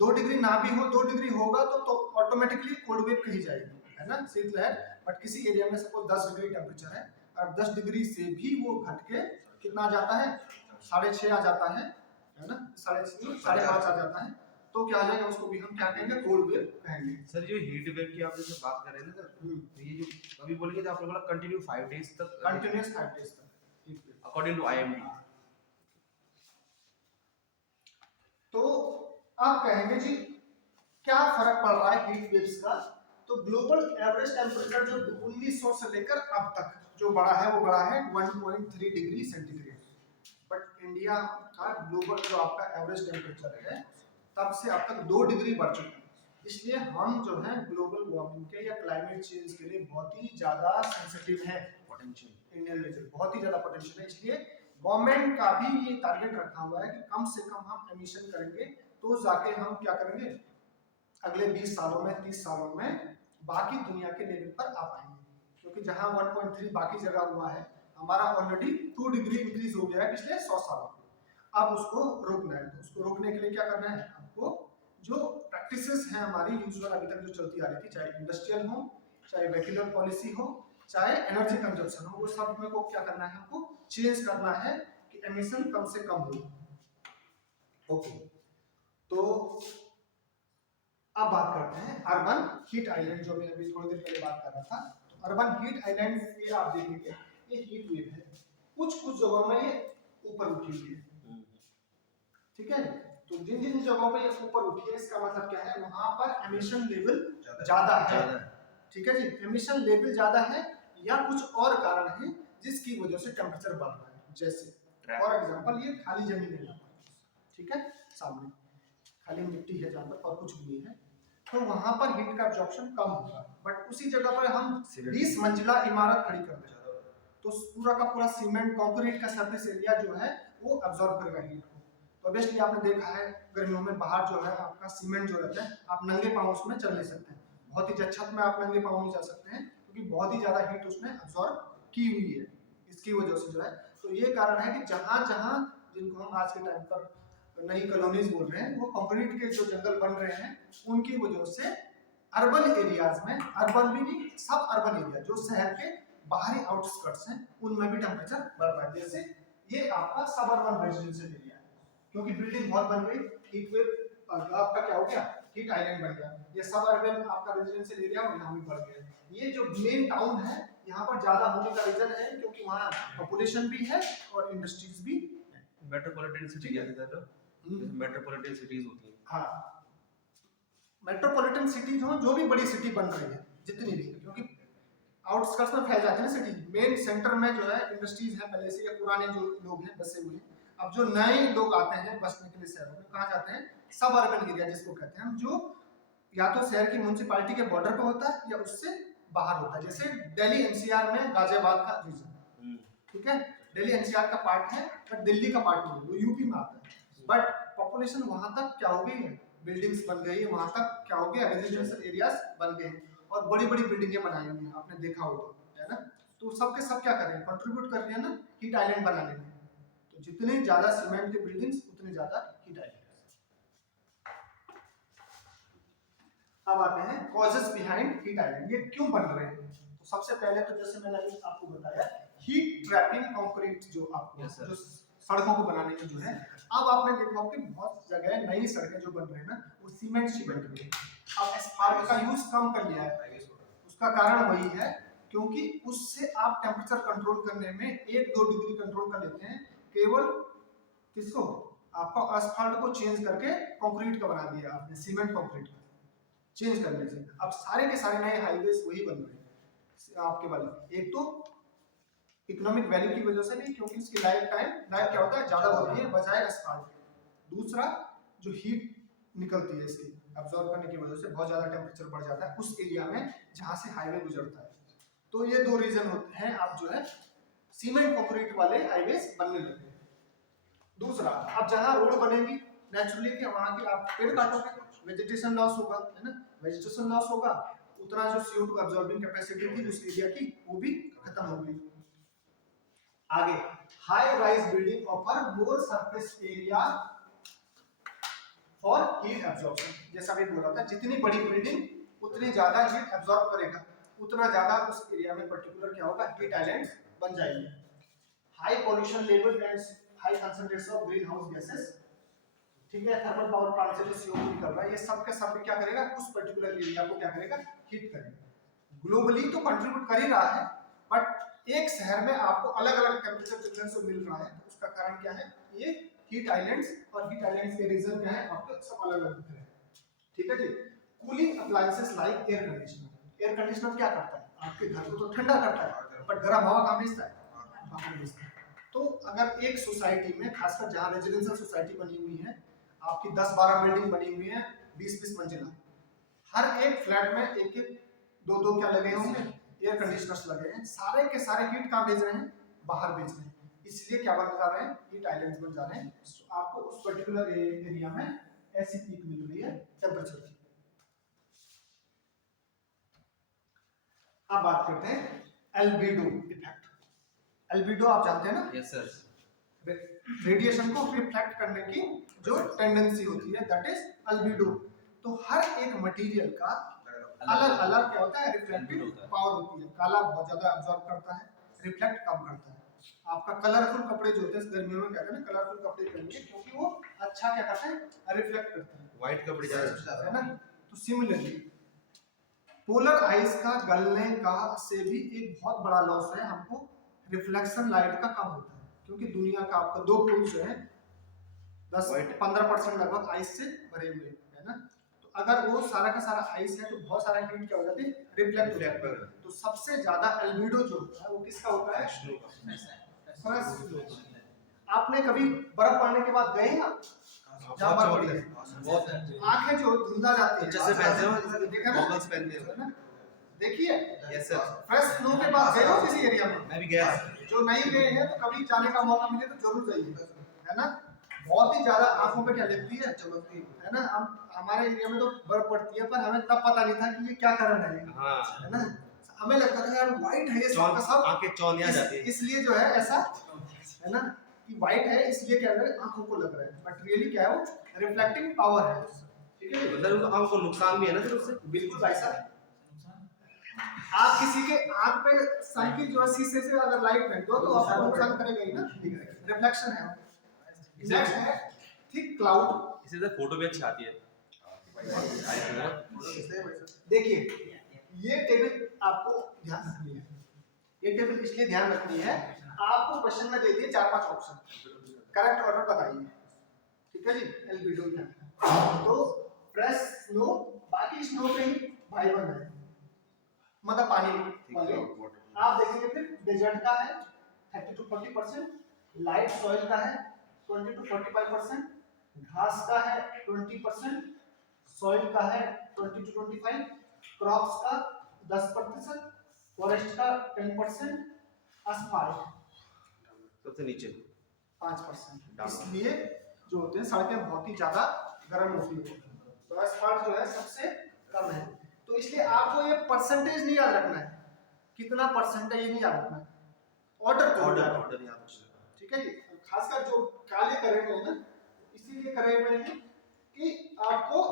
2 डिग्री ना भी हो, 2 डिग्री होगा तो ऑटोमेटिकली कोल्ड वेव कही जाएगी, है ना, शीत लहर। बट किसी एरिया में सपोज 10 डिग्री टेम्परेचर है और 10 डिग्री से भी वो घट के कितना आ जाता है, 6.5 आ जाता है ना, 6.5 5.5 आ जाता है, तो क्या आ जाएगा, उसको भी हम क्या कहेंगे, कोल्ड वेव कहेंगे। सर जो हीट वेव की आप जैसे बात कर रहे हैं ना सर, तो ये जो अभी बोलेंगे तो आपने बोला कंटिन्यू 5 डेज तक, कंटिन्यूअस 5 डेज तक अकॉर्डिंग टू IMD। तो आप कहेंगे जी क्या फर्क पड़ रहा है हीट वेव्स का, तो ग्लोबल एवरेज टेम्परेचर जो 1900 से लेकर अब तक जो बढ़ा है वो बढ़ा है 1.3 डिग्री सेंटीग्रेड। बट इंडिया का ग्लोबल जो आपका एवरेज टेम्परेचर है तब से अब तक 2 डिग्री बढ़ चुका है। इसलिए हम जो है ग्लोबल वार्मिंग के या क्लाइमेट चेंज के लिए बहुत ही ज्यादा सेंसिटिव है, पोटेंशियल इंडियन रीजन बहुत ही ज्यादा पोटेंशियल है। इसलिए गवर्नमेंट का भी ये टारगेट रखा हुआ है कि कम से कम हम एमिशन करेंगे तो जाके हम क्या करेंगे, अगले 20 सालों में 30 सालों में बाकी दुनिया के लेवल पर आ पाएंगे। क्योंकि जहां 1.3 बाकी जगह हुआ है, हमारा ऑलरेडी 2 डिग्री इंक्रीज हो गया है पिछले 100 सालों में। अब उसको रोकना है, तो उसको रोकने के लिए क्या करना है, आपको जो प्रैक्टिसेस हैं हमारी यूजुअल अभी तक जो चलती आ रही थी, चाहे इंडस्ट्रियल हो, चाहे वेहिकुलर पॉलिसी हो, चाहे एनर्जी कंजप्शन हो, वो सब में को क्या करना है, हमको चेंज करना है कि एमिशन कम से कम हो। ओके, तो अब बात करते हैं अर्बन हीट आइलैंड, जो मैं अभी थोड़ी देर पहले बात कर रहा था। तो अर्बन हीट आइलैंड ये आप देखेंगे ये हीट वेव है, कुछ कुछ जगहों में ये ऊपर उठी हुई है। ठीक है, तो जिन जिन जगहों पे ये ऊपर उठी है इसका मतलब क्या है, वहां पर एमिशन लेवल ज्यादा है। ठीक है जी, एमिशन लेवल ज्यादा है या कुछ और कारण है जिसकी वजह से टेम्परेचर बढ़ रहा है। जैसे फॉर एग्जांपल ये खाली जमीन है यहाँ पर, ठीक है, सामने खाली मिट्टी है जहाँ पर और कुछ भी नहीं है, तो वहां पर हीट का एब्जॉर्प्शन कम होगा। बट उसी जगह पर हम 20 मंजिला इमारत खड़ी कर दें तो पूरा का पूरा सीमेंट कंक्रीट का सरफेस एरिया जो है वो एब्जॉर्ब करेगा हीट को। तो ऑब्वियसली आपने देखा है गर्मियों में बाहर जो है आपका सीमेंट जो रहता है, आप नंगे पांव उसमें चल नहीं सकते हैं, बहुत ही छत में आप नंगे पांव नहीं चल सकते हैं क्योंकि बहुत ही ज्यादा हीट उसने एब्जॉर्ब की हुई है। इसकी वजह से जो है, तो ये कारण है कि जहां जहां जिनको हम आज के टाइम पर नई कॉलोनीज बोल रहे हैं, वो कंक्रीट के जो जंगल बन रहे हैं उनकी वजह से अर्बन एरियाज में, अर्बन भी नहीं सब अर्बन एरिया जो शहर के बाहरी आउटस्कर्ट्स हैं उनमें भी टेम्परेचर बढ़ रहा है। जैसे ये आपका सब अर्बन रेजिडेंशियल एरिया है, क्योंकि बिल्डिंग बहुत बन गई, हीट वेव आपका क्या हो गया, हीट आइलैंड बन गया। ये सब अर्बन आपका रेजिडेंशियल एरिया और यहाँ भी बढ़ गया। ये जो मेन टाउन है यहाँ पर ज्यादा होने का रीजन है क्योंकि वहाँ पॉपुलेशन भी है और इंडस्ट्रीज भी है। मेट्रोपॉलिटन सिटी जैसे मेट्रोपॉलिटन सिटीज होती हैं। हाँ, मेट्रोपॉलिटन सिटी जो भी बड़ी सिटी बन रही है जितनी भी, क्योंकि आउटस्कर्ट्स में फैल जाती है ना सिटी, मेन सेंटर में जो है इंडस्ट्रीज है पहले से, या पुराने जो लोग हैं बसे हुए हैं। अब जो नए लोग आते हैं बसने के लिए शहरों में, कहाँ जाते हैं, सब अर्बन एरिया जिसको कहते हैं हम, जो या तो शहर की म्युनिसिपैलिटी के बॉर्डर पे होता है या उससे बाहर होता है। जैसे दिल्ली एनसीआर में गाजियाबाद का रीजन, ठीक है, दिल्ली एनसीआर का पार्ट है बट दिल्ली का पार्ट नहीं है, वो यूपी में आता है। बट पॉपुलेशन वहां तक क्या हो गई है, बिल्डिंग्स बन गई है, वहां तक क्या हो गया, रेजिडेंशियल एरियाज बन गए हैं और बड़ी बड़ी बिल्डिंगें बनाई हुई हैं, आपने देखा होगा, है ना। तो सबके सब क्या कर रहे हैं, कंट्रीब्यूट कर रहे हैं ना हीट आइलैंड बनाने में। तो जितने ज्यादा सीमेंट के बिल्डिंग्स उतने ज्यादा हीट आइलैंड। अब आते हैं कॉजेस बिहाइंड हीट आइलैंड, ये क्यों बन रहे हैं। तो सबसे पहले तो जैसे मैंने अभी आपको बताया, हीट ट्रैपिंग कंक्रीट जो आपको जो सड़कों को बनाने में जो है, अब आपने देखा होगा कि बहुत जगह नई सड़कें जो बन रही है ना वो सीमेंट से बन रही है। अब एस्फाल्ट का यूज कम कर लिया है, उसका कारण वही है क्योंकि उससे आप टेम्परेचर कंट्रोल करने में 1-2 डिग्री कंट्रोल कर लेते हैं, केवल किसको, आपको एस्फाल्ट को चेंज करके कंक्रीट का बना दिया आपने, सीमेंट कंक्रीट का। चेंज करने से। अब सारे के सारे नए हाईवेज वही बन रहे हैं आपके वाले। एक तो इकोनॉमिक वैल्यू की वजह से भी, क्योंकि इसकी लाइफ क्या होता है, ज्यादा होती है बजाय एस्फाल्ट के। दूसरा जो हीट निकलती है इसकी अब्जॉर्ब करने की वजह से बहुत ज्यादा टेम्परेचर बढ़ जाता है उस एरिया में जहां से हाईवे गुजरता है। तो ये दो रीजन होते हैं आप जो है सीमेंट कंक्रीट वाले हाईवेज बनने लगे। दूसरा, अब जहां रोड बनेगी नेचुरली कि वहां की आप पेड़ काटोगे, वेजिटेशन लॉस होगा, है ना। वेजिटेशन लॉस होगा, उतना जो CO2 अब्जॉर्बिंग कैपेसिटी थी उस एरिया की वो भी खत्म होगी। आगे, high rise building offer more surface area for heat absorption. जैसा भी बोला था, जितनी बड़ी बिल्डिंग उतनी ज्यादा हीट एब्जॉर्ब करेगा, उतना ज्यादा उस एरिया में पर्टिकुलर क्या होगा, हीट आइलैंड्स बन जाएंगे। High pollution level and high concentration of green house gases, ठीक है, थर्मल पावर प्लांट से जो CO2 निकल रहा है, ये सब के सब क्या करेगा, उस पर्टिकुलर एरिया को क्या करेगा, हीट करेगा। ग्लोबली तो कंट्रीब्यूट कर ही रहा है, बट एक शहर में आपको अलग अलग टेम्परेचर डिफरेंस मिल रहा है, तो उसका कारण क्या है, ये हीट आइलैंड्स, और हीट आइलैंड्स के रीजन क्या है, आपको सब अलग अलग दिख रहे हैं। ठीक है जी। Cooling appliances like air conditioner. Air conditioner क्या करता है, आपके घर को तो ठंडा करता है, बट गर्म हवा कहाँ भेजता है, बाहर भेजता है। तो अगर एक सोसाइटी में, खासकर जहाँ रेजिडेंशियल सोसाइटी बनी हुई है, आपकी 10-12 बिल्डिंग बनी हुई है 20-20 मंजिला, हर एक फ्लैट में एक एक दो क्या लगे होंगे, एयर कंडीशनर्स लगे हैं, सारे के सारे हीट कहाँ भेज रहे हैं, बाहर भेज रहे हैं। इसलिए क्या बन जा रहे हैं, हीट आइलैंड्स बन जा रहे हैं। तो आपको उस पर्टिकुलर एरिया में ऐसी पीक मिल रही है टेम्परेचर की। अब बात करते हैं एल्बिडो इफेक्ट। एल्बिडो आप जानते हैं ना, यस सर, रेडिएशन को रिफ्लेक्ट करने की जो टेंडेंसी होती है, दैट इज एल्बिडो। तो हर एक मटेरियल का अलग अलग क्या होता है, रिफ्लेक्टिव पावर होती है। काला बहुत ज्यादा अब्सॉर्ब करता है, रिफ्लेक्ट कम करता है। आपका कलरफुल कपड़े जो होते हैं गर्मियों में कहते हैं ना, कलरफुल कपड़े पहनिए, क्योंकि वो अच्छा क्या करते हैं, रिफ्लेक्ट करते हैं, व्हाइट कपड़े ज्यादा है ना। तो सिमिलरली पोलर आइस का गलने का से भी एक बहुत बड़ा लॉस है हमको, रिफ्लेक्शन लाइट का कम होता है, क्योंकि दुनिया का आपका 2 पोल जो है 10-15% लगभग आइस से भरे हुए है ना। तो अगर वो सारा का सारा आइस है तो बहुत सारा हीट क्या हो जाती है, रिफ्लेक्ट हो जाती है। तो सबसे ज्यादा एल्बिडो जो होता है वो किसका होता है, फ्रेश फ्लो। आपने कभी बर्फ पड़ने के बाद गए ना, जहाँ बर्फ पड़ी है, आंखें जो धुंधला जाती है, जैसे पहनते हो, देखा ना, गॉगल्स पहनते हो ना? देखिए, यस सर, फ्रेश स्नो के बाद गए हो किसी एरिया में, मैं भी गया। जो नहीं गए हैं तो कभी जाने का मौका मिले तो जरूर जाइए, है ना। बहुत ही ज्यादा आंखों पे क्या लगती है, चमकती है ना। हम हमारे एरिया में तो बर्फ पड़ती है, पर हमें तब पता नहीं था कि ये क्या कारण है, हाँ, है ना। हमें लगता था यार व्हाइट है ये सब का सब, आंखें चौंधिया जाती है। इसलिए जो है ऐसा, है ना, कि व्हाइट है इसलिए क्या है, आंखों को लग रहा है, बट रियली क्या है, वो रिफ्लेक्टिंग पावर है, ठीक है। मतलब उनको आंख को नुकसान भी है ना फिर उससे। बिल्कुल भाई साहब, आप किसी के आंख पे सन की जो है शीशे से अगर लाइट फेंक दो तो आपको नुकसान करेगा ही ना, रिफ्लेक्शन है। नेक्स्ट है थिक क्लाउड। इससे तो फोटो भी अच्छी आती है। देखिए ये टेबल आपको ध्यान रखनी है, ये टेबल इसलिए ध्यान रखनी है, आपको क्वेश्चन में दे दिए 4-5 ऑप्शन, करेक्ट ऑर्डर बताइए, ठीक है जी। एल्बिडो तो फ्रेश स्नो, बाकी स्नो पे ही भाई बन है, मतलब पानी वाले। आप देखेंगे फिर डेजर्ट का है 30-40%, लाइट सॉइल का है 20-45%, घास का है 20%, सॉइल का है 20-25%, क्रॉप्स का 10%, फॉरेस्ट का 10%, असफाल्ट सबसे नीचे 5%। इसलिए जो होते हैं सड़कें बहुत ही ज्यादा गर्म होती है, तो असफाल्ट जो है सबसे कम है। तो इसलिए आपको ये परसेंटेज नहीं याद रखना है, कितना परसेंट है ये नहीं याद रखना है, ऑर्डर ऑर्डर याद रखना, ठीक है जी। खासकर जो काले करे हुए हैं ना, इसीलिए करे हुए हैं कि आपको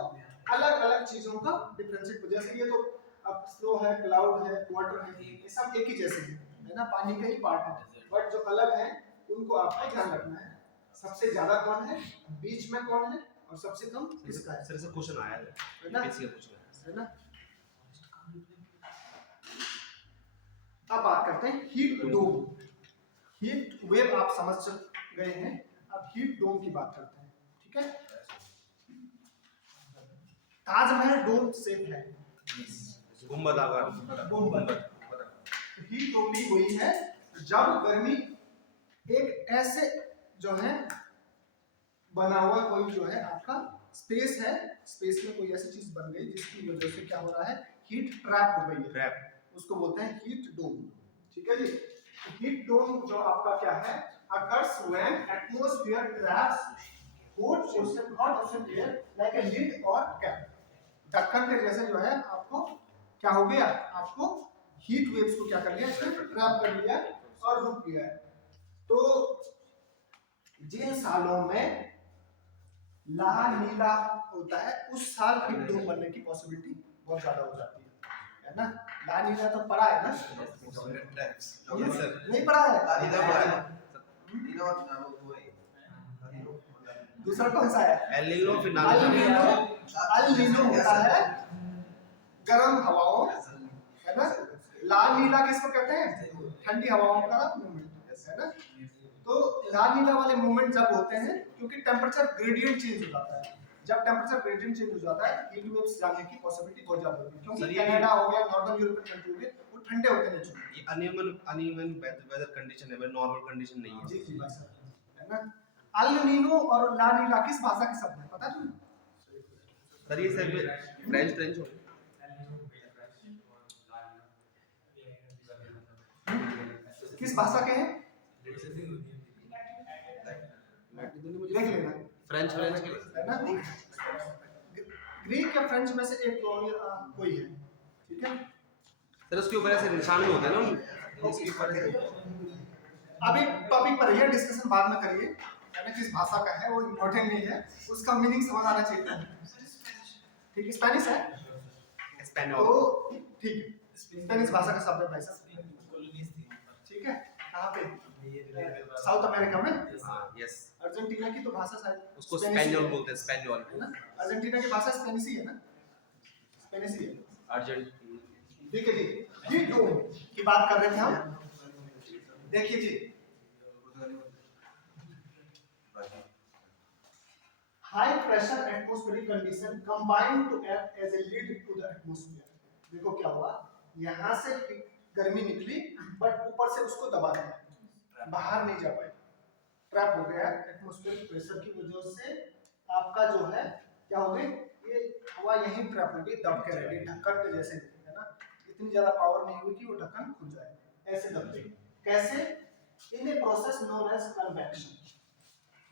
अलग अलग चीजों का डिफरेंशिएट, जैसे ये तो अब स्नो है, क्लाउड है, वाटर है, ये सब एक ही जैसे है ना, पानी का ही पार्ट है, बट जो अलग है उनको आपको ध्यान रखना है। सबसे ज्यादा कौन है, बीच में कौन है, और सबसे कम किसका है, सर से क्वेश्चन आया है ना, किसी का क्वेश्चन है ना। अब बात करते हैं हीट डोम। हीट वेव आप समझ गए हैं, अब हीट डोम की बात करते हैं, ठीक है। ताजमहल डोम शेप है, गुंबद आकार। गुंबद। हीट डोम भी वही है जब गर्मी एक ऐसे जो है बना हुआ कोई जो है आपका स्पेस है, स्पेस में कोई ऐसी चीज बन गई जिसकी वजह से क्या हो रहा है, हीट ट्रैप हो गई है, ट्रैप, उसको बोलते हैं हीट डोम। ठीक है जी। हीट डोम जो आपका क्या है, occurs when atmosphere traps hot ocean air like a lid or cap। ढक्कन के जैसे जो है आपको क्या हो गया, आपको हीट वेव्स को क्या कर लिया, इसने ट्रैप कर लिया और रुक गया है। तो जिन सालों में लाल नीला होता है उस साल हीट डोम बनने की पॉसिबिलिटी बहुत ज्यादा हो जाती है ना। लाल नीला तो पढ़ा है ना, नहीं पढ़ा है? दूसरा कौन सा है? एल नीनो फिर अल नीनो होता है गर्म हवाओं, है ना। लाल नीला किसको कहते हैं, ठंडी हवाओं का मूवमेंट, है ना। तो लाल नीला वाले मूवमेंट जब होते हैं क्योंकि टेम्परेचर ग्रेडियंट चेंज हो जाता है, जब टेम्परेचर ग्रेडियंट चेंज हो जाता है हीट वेव्स जाने की पॉसिबिलिटी बहुत ज्यादा होती है, क्योंकि कनाडा हो गया, नॉर्दर्न यूरोपियन कंट्री हो गए, वो ठंडे होते हैं नेचुरली। ये अनइवन वेदर कंडीशन है, नॉर्मल कंडीशन नहीं है। जी जी भाई साहब, है ना। अल नीनो और ला नीला किस भाषा के शब्द हैं पता है तुम्हें? सर ये सब फ्रेंच हो, किस भाषा के हैं देख लेना, फ्रेंच के है ना। ग्रीक या फ्रेंच में से एक कोई है, ठीक है। सर उसके ऊपर ऐसे निशान भी होते हैं ना, उसके ऊपर अभी टॉपिक पर है, डिस्कशन बाद में करिए, है ना। किस भाषा का है वो इम्पोर्टेंट नहीं है, उसका मीनिंग समझ आना चाहिए, ठीक है। स्पेनिश है, स्पेनिश, तो ठीक है, स्पेनिश भाषा का शब्द है भाई साहब, ठीक है। कहाँ पे? साउथ अमेरिका में। हाँ यस, अर्जेंटीना की तो भाषा शायद उसको स्पेनियोल बोलते हैं, स्पेनियोल, है ना। अर्जेंटीना की भाषा स्पेनिश ही है ना, स्पेनिश ही है। अर्जेंटीना। ठीक है जी, हीट डोम की बात कर रहे थे हम। देखिए जी, high pressure atmospheric condition combined to act as a lead to the atmosphere. देखो क्या हुआ, यहाँ से गर्मी निकली बट ऊपर से उसको दबा दिया, बाहर नहीं जा पाई, ट्रैप हो गया एटमॉस्फेरिक प्रेशर की वजह से। आपका जो है क्या हो गई, ये हवा यहीं ट्रैप हो गई, दब के रह गई ढक्कन के जैसे, है ना। इतनी ज्यादा पावर नहीं हुई कि वो ढक्कन खुल जाए, ऐसे दब गई। कैसे? In a process known as convection,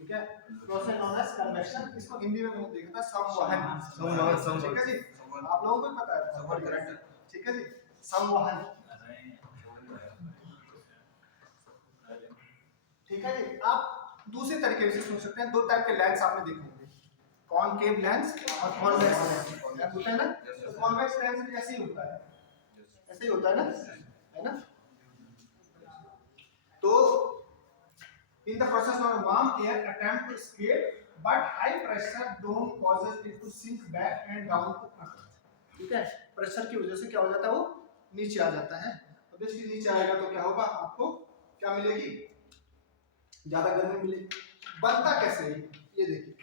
ठीक है। प्रोसेस नोन एज कन्वेक्शन, इसको हिंदी में मैंने देखा था संवहन, ठीक है जी। आप लोगों को पता है, ठीक है जी, संवहन, ठीक है जी। आप दूसरे तरीके से सुन सकते हैं, दो टाइप के लेंस आपने देखे होंगे, कॉनकेव लेंस और कॉन्वेक्स लेंस होता है ना। तो कॉन्वेक्स लेंस भी ऐसे ही होता है, ऐसे ही होता है ना, है ना। तो in the process of warm air attempt to escape but high pressure dome causes it to sink back and down to earth, ठीक है। प्रेशर की वजह से क्या हो जाता है, वो नीचे आ जाता है। ऑब्वियसली नीचे आएगा तो क्या होगा, आपको क्या मिलेगी, ज्यादा गर्मी मिलेगी। बनता कैसे है ये देखिए,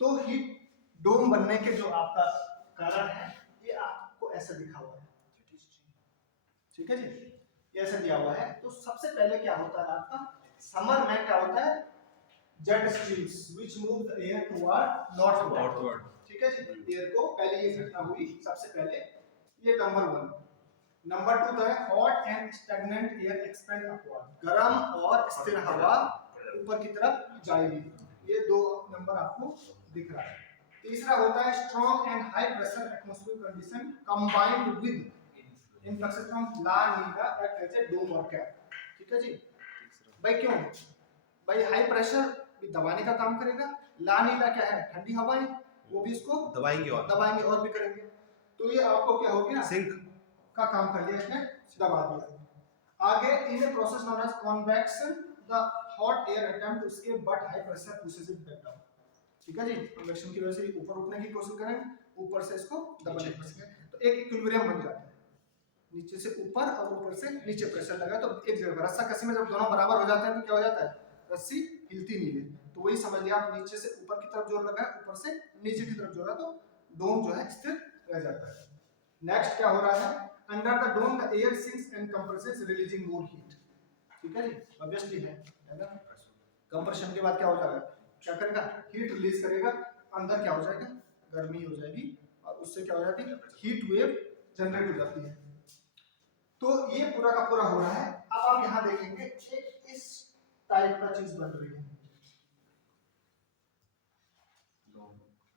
तो हीट डोम बनने के जो आपका कारण है ये आपको ऐसा दिखा हुआ है, ठीक है जी, ये ऐसा दिया हुआ है। तो सबसे पहले क्या होता है आपका, समर में क्या होता है, jet streams which move the air toward northward, ठीक है जी। एयर को पहले ये घटना हुई सबसे पहले, ये नंबर 1। नंबर 2 तो है hot and stagnant air expand upward, गरम और स्थिर हवा ऊपर की तरफ जाएगी, ये 2 नंबर आपको दिख रहा है। तीसरा होता है strong and high pressure atmospheric condition combined with influx from La Nina act as a dome और कैप, ठीक है जी। भाई क्यों, भाई हाई प्रेशर भी दबाने का काम करेगा, ला नीला क्या है, ठंडी हवाएं, वो भी इसको दबाएंगे और भी करेंगे। तो ये आपको क्या हो गया, सिंक का काम कर दिया, इसने दबा दिया। आगे in a process known as convection the hot air attempt to escape but high pressure pushes it back down, ठीक है जी। कन्वेक्शन की वजह से ऊपर उठने की कोशिश करें, ऊपर से इसको दबाने की कोशिश करें, तो एक इक्विलिब्रियम बन जाता है, नीचे से ऊपर और ऊपर से नीचे प्रेशर लगा तो एक जगह। रस्सा कसी में जब दोनों बराबर हो जाते हैं तो क्या हो जाता है, रस्सी हिलती नहीं है। तो वही समझ लिया आप, नीचे से ऊपर की तरफ जोर लगा है, ऊपर से नीचे की तरफ जोर है, तो डोम जो है स्थिर रह जाता है। नेक्स्ट क्या हो रहा है, under the dome the air sinks and compresses releasing more heat. ठीक है जी, ऑब्वियसली है ना। कंप्रेशन के बाद क्या हो जाएगा, क्या करेगा, हीट रिलीज करेगा, अंदर क्या हो जाएगा, गर्मी हो जाएगी और उससे क्या हो जाती है, हीट वेव जनरेट हो जाती है। तो ये पूरा का पूरा हो रहा है। अब आप यहाँ देखेंगे एक इस टाइप का चीज बन रही है,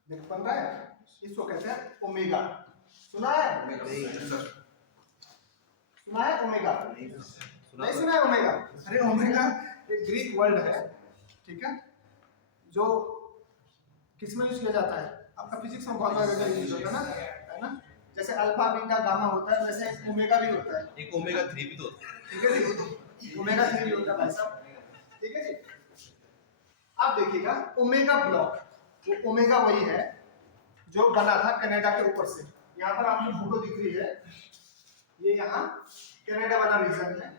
देख बन रहा है, इसको कहते हैं ओमेगा। सुना है, सुना है ओमेगा, नहीं सुना है ओमेगा? अरे ओमेगा एक ग्रीक वर्ड है, ठीक है, जो किसमें यूज किया जाता है, आपका फिजिक्स में बहुत बार यूज होता है ना, जैसे अल्फा बीटा गामा होता है, वैसे एक ओमेगा भी होता है। एक ओमेगा 3 भी तो होता है। ठीक है जी, ओमेगा 3 भी होता है भाई साहब। ठीक है जी, आप देखिएगा ओमेगा ब्लॉक, वो ओमेगा वही है जो बना था कनाडा के ऊपर से। यहाँ पर आपको फोटो दिख रही है, ये यहाँ कनाडा वाला रीजन है,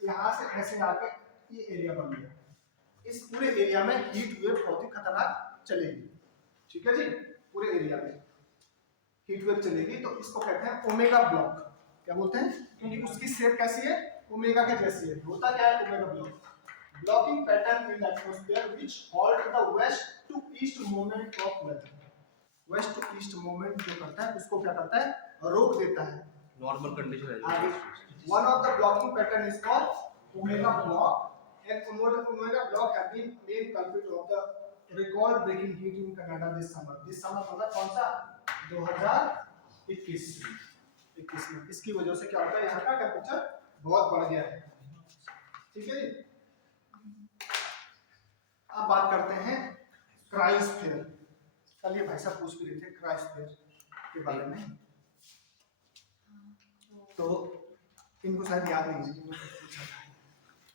यहाँ से ऐसे आके ये एरिया बन गया। इस पूरे एरिया में हीट वेव बहुत ही खतरनाक चलेगी। ठीक है जी, पूरे एरिया में हीट वेव चलेगी, तो इसको कहते हैं ओमेगा ब्लॉक। क्या बोलते हैं, क्योंकि उसकी शेप कैसी है, ओमेगा के जैसी है। होता क्या है omega block, blocking pattern in atmosphere which halt the west to east movement of weather. West to east movement जो करता है उसको क्या करता है, रोक देता है, नॉर्मल कंडीशन है। आगे one of the blocking pattern is called omega block, and omega block have been main culprit of the record breaking heat in Canada this summer मतलब कौन सा, 2021 में। इसकी वजह से क्या होता है, यहाँ का टेम्परेचर बहुत बढ़ गया है। ठीक है जी, अब बात करते हैं क्रायोस्फीयर। कल ये भाई साहब पूछ भी रहे थे क्रायोस्फीयर के बारे में, तो इनको शायद याद नहीं है।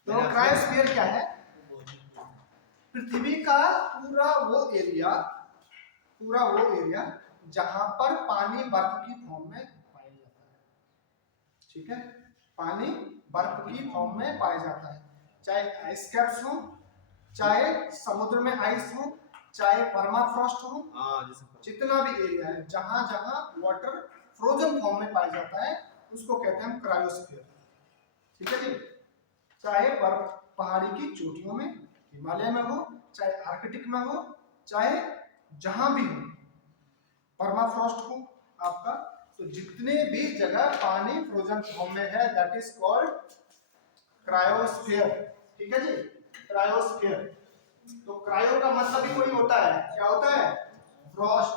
तो क्रायोस्फीयर क्या है, पृथ्वी का पूरा वो एरिया जहां पर पानी बर्फ की फॉर्म में पाया जाता है। ठीक है, पानी बर्फ की फॉर्म में पाया जाता है, चाहे आइस कैप्स हो, चाहे समुद्र में आइस हो, चाहे परमाफ्रॉस्ट हो, जितना भी एरिया है जहां जहां वाटर फ्रोजन फॉर्म में पाया जाता है उसको कहते हैं क्रायोस्फीयर। ठीक है जी, चाहे बर्फ पहाड़ी की चोटियों में, हिमालय में हो, चाहे आर्कटिक में हो, चाहे जहां भी हो, परमाफ्रॉस्ट हो आपका, तो जितने भी जगह पानी फ्रोजन फॉर्म में है दैट इज कॉल्ड क्रायोस्फीयर। ठीक है जी, क्रायोस्फीयर। तो क्रायो का मतलब ही वही होता है, क्या होता है, फ्रॉस्ट।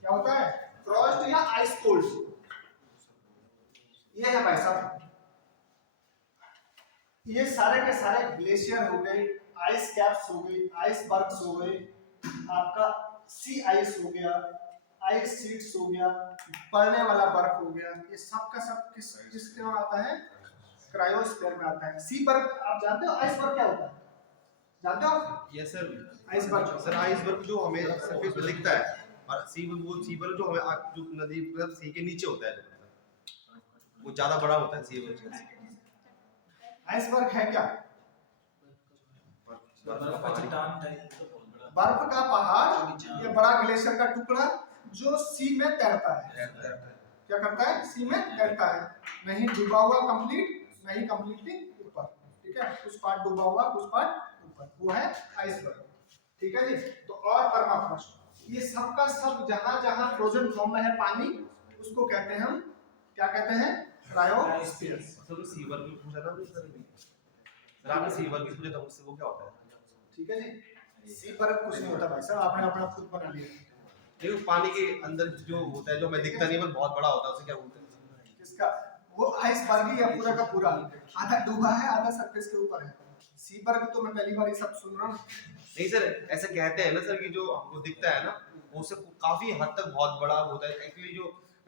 क्या होता है, फ्रॉस्ट या आइस कोल्ड। ये है भाई साहब, ये सारे के सारे ग्लेशियर हो गए, आइस कैप्स हो गई, आइस बर्ग्स हो गए, आपका सी आइस हो गया, आइस शीट्स हो गया, पड़ने वाला बर्फ हो गया, ये सब का सब किसके में आता है, क्रायोस्फीयर में आता है। सी बर्ग आप जानते हो, आइस बर्ग क्या होता है, जानते हो आप? Yes sir, iceberg sir iceberg जो हमें सरफेस पे दिखता है, और सी बर्ग जो हमें जो नदी मतलब सी के नीचे होता है, वो ज्यादा बड़ा होता है सी बर्ग से। आइसबर्ग है क्या, बर्फ का पहाड़ या बड़ा ग्लेशियर का टुकड़ा जो सी में तैरता है। क्या करता है, सी में तैरता है, नहीं डूबा हुआ कंप्लीट, नहीं कंप्लीटली ऊपर। ठीक है, कुछ पार्ट डूबा हुआ, कुछ पार्ट ऊपर, वो है आइसबर्ग। ठीक है जी, तो और परमाफ्रॉस्ट, ये सब का सब जहां जहां फ्रोजन फॉर्म में है पानी, उसको कहते हैं हम, क्या कहते हैं, क्रायोस्फीयर। सर सी वर्ग भी पूछा था सर आपने सी वर्ग भी पूछा था, उससे वो क्या होता है? ठीक है जी, सी बर्फ कुछ नहीं होता भाई साहब, आपने अपना खुद बना लिया। देखो पानी के अंदर जो होता है, जो हमें दिखता नहीं पर बहुत बड़ा होता है, उसे क्या बोलते हैं? किसका, वो आइसबर्ग ही है, पूरा का पूरा आधा डूबा है, आधा सरफेस के ऊपर है। सी बर्ग तो मैं पहली बार ये सब सुन रहा हूँ। नहीं सर, ऐसे कहते हैं ना सर कि जो हमको दिखता है ना, उससे काफी हद तक बहुत बड़ा होता है। एक्चुअली जो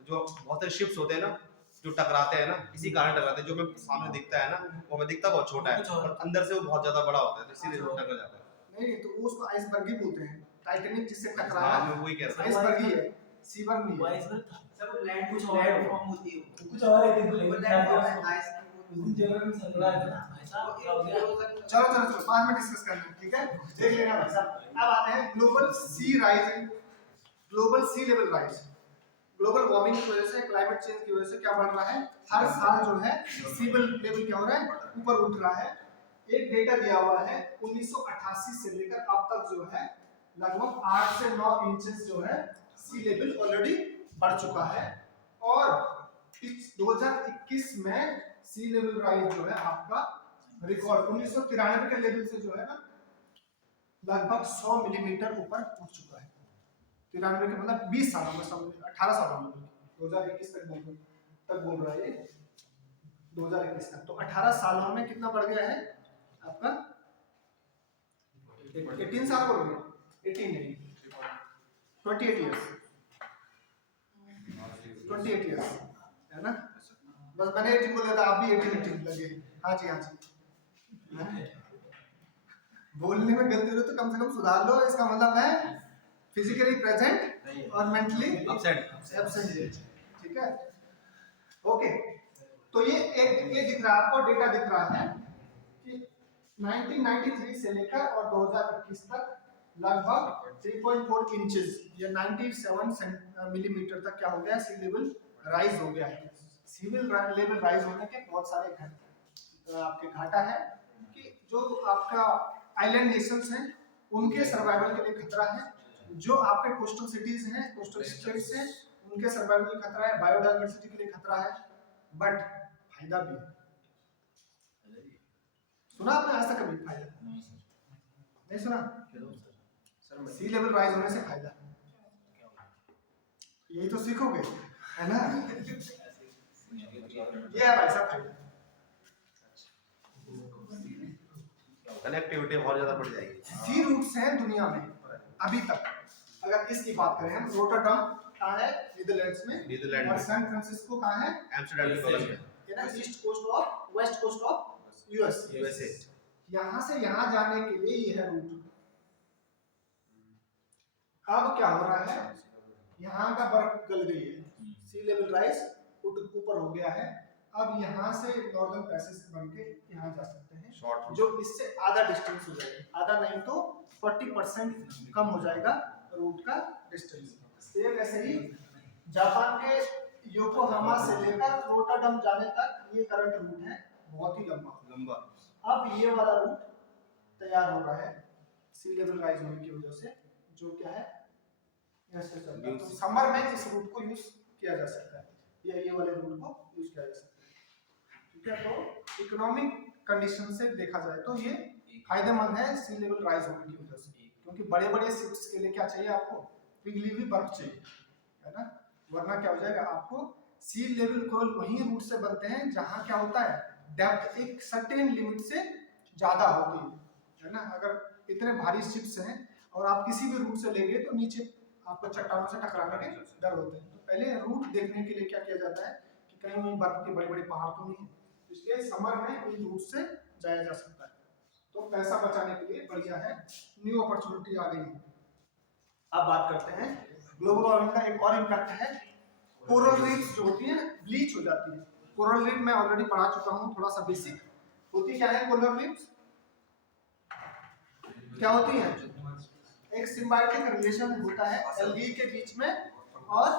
जो बहुत सारे शिप्स होते हैं ना, जो टकराते हैं ना, इसी कारण टकराते हैं। जो हमें सामने दिखता है ना, वो हमें दिखता बहुत छोटा है, और अंदर से वो बहुत ज्यादा बड़ा होता है, तो इसीलिए वो टकरा जाता है। नहीं तो वो उसको आइसबर्ग ही बोलते हैं, टाइटैनिक जिससे टकराया हाँ, मैं वही कह रहा था। आइसबर्ग ही है, सी बर्ग नहीं है। सब लैंड कुछ और फॉर्म होती है, कुछ और है, वो लैंड फॉर्म है, आइस उस जगह में संकड़ा है ना, ऐसा हो गया। चलो बाद में डिस्कस करना है, ठीक है, देख लेना भाई साहब। अब आते हैं ग्लोबल सी राइज, ग्लोबल सी लेवल राइज। ग्लोबल वार्मिंग की वजह से, क्लाइमेट चेंज की वजह से क्या बढ़ रहा है, हर साल जो है सी लेवल क्या हो रहा है, ऊपर उठ रहा है। एक डेटा दिया हुआ है 1988 से लेकर अब तक जो है लगभग 8 से 9 इंचेस जो है सी लेवल ऑलरेडी बढ़ चुका है। और इस 2021 में सी लेवल राइज जो है आपका रिकॉर्ड 1993 के लेवल से जो है ना लगभग 100 मिलीमीटर ऊपर उठ चुका है। 93 के मतलब 20 सालों में, 18 सालों में, 2021 तक बोल रहा है ये, 2021 तक। तो 18 सालों में कितना बढ़ गया है आपका, 18 साल हो गया, 18 नहीं 28 इयर्स, 28 इयर्स है ना। बस मैंने 18 बोला था, आप भी 18 लगे। हाँ जी, हाँ जी। बोलने में गलती हो तो कम से कम सुधार लो, इसका मतलब है फिजिकली प्रेजेंट और मेंटली एब्सेंट। ठीक है, ओके। तो ये दिख रहा है आपको, डेटा दिख रहा है कि 1993 से लेकर और 2021 तक लगभग 3.4 इंचेस या 97 मिलीमीटर तक क्या हो गया, सी लेवल राइज हो गया है। सी लेवल राइज होने के बहुत सारे आपके घाटा है कि जो आपका आइलैंड नेशंस हैं उनके सर्वाइवल के लिए खतरा है, जो आपके कोस्टल सिटीज हैं, कोस्टल स्टेट्स हैं, उनके सर्वाइवल के लिए खतरा है, बायोडायवर्सिटी के लिए खतरा है, बट फायदा भी है। सुना आपने आज तक कभी फायदा? नहीं सुना? सी लेवल राइज होने से फायदा, यही तो सीखोगे है ना। ये है भाई साहब फायदा, कनेक्टिविटी बहुत ज्यादा बढ़ जाएगी। सी रूट्स हैं दुनिया में अभी तक। अगर इसकी बात करें हम, रोटरडम कहाँ है, नीदरलैंड्स में, नीदरलैंड और में। सैन फ्रांसिस्को कहाँ है, एम्स्टर्डम के बगल में, ये ना east coast of, west coast of USA. यहाँ से यहाँ जाने के लिए ये है रूट। अब क्या हो रहा है, यहाँ का बर्फ गल गई है, सी लेवल राइज ऊपर हो गया है। अब यहाँ से नॉर्दर्न पैसेज बन के यहाँ जा सकते हैं, शॉर्ट जो इससे आधा डिस्टेंस हो जाएगा, आधा नहीं तो 40% कम हो जाएगा रूट का डिस्टेंस। सेम ऐसे ही जापान के योकोहामा से लेकर रोटरडम जाने तक ये करंट रूट है, बहुत ही लंबा। अब ये वाला रूट तैयार हो रहा है सी लेवल राइज होने की वजह से, जो क्या है ऐसे चलता है। तो समर में इस रूट को यूज किया जा सकता है, या ये वाले रूट को यूज किया जा सकता है। ठीक है, तो इकोनॉमिक कंडीशन से देखा जाए तो ये फायदेमंद है सी लेवल राइज होने की वजह से, क्योंकि बड़े बड़े शिप्स के लिए क्या चाहिए, आपको पिघली हुई बर्फ चाहिए, है ना। वरना क्या हो जाएगा, आपको सी लेवल को वही रूट से बनते हैं जहाँ क्या होता है, डेप्थ एक सर्टेन लिमिट से ज्यादा होती है ना। अगर इतने भारी शिप्स हैं और आप किसी भी रूट से लेंगे तो नीचे आपको चट्टानों से टकराने के डर होते हैं। तो पहले रूट देखने के लिए क्या किया जाता है कि कहीं वहीं बर्फ के बड़े बड़े पहाड़ तो नहीं है, इसलिए समर में इन रूट से जाया जा सकता है। तो पैसा बचाने के लिए बढ़िया है, न्यू अपॉर्चुनिटी आ गई है। अब बात करते हैं ग्लोबल वार्मिंग का एक और इम्पैक्ट है, कोरल रीफ्स जो होती हैं ब्लीच हो जाती है। कोरल रीफ मैं ऑलरेडी पढ़ा चुका हूँ, थोड़ा सा बेसिक होती क्या है कोरल रीफ्स, क्या होती है, एक सिम्बायोटिक रिलेशन होता है एल्गी के बीच में और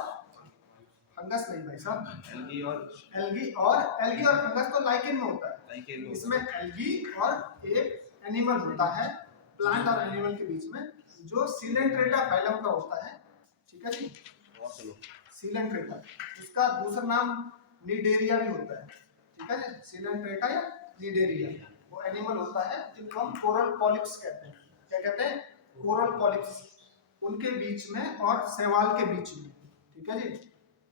फंगस नहीं भाई साहब, एल्गी और फंगस तो लाइकेन में होता है, इसमें एल्गी और एक एनिमल होता है, प्लांट और एनिमल के बीच में, जो सीलेंट्रेटा फाइलम का होता है। ठीक है जी, सीलेंट्रेटा, उसका दूसरा नाम निडेरिया भी होता है। ठीक है जी, सीलेंट्रेटा या निडेरिया वो एनिमल होता है जिनको हम कोरल पॉलिप्स कहते हैं। क्या कहते हैं, कोरल पॉलिप्स, उनके बीच में और शैवाल के बीच में। ठीक है जी,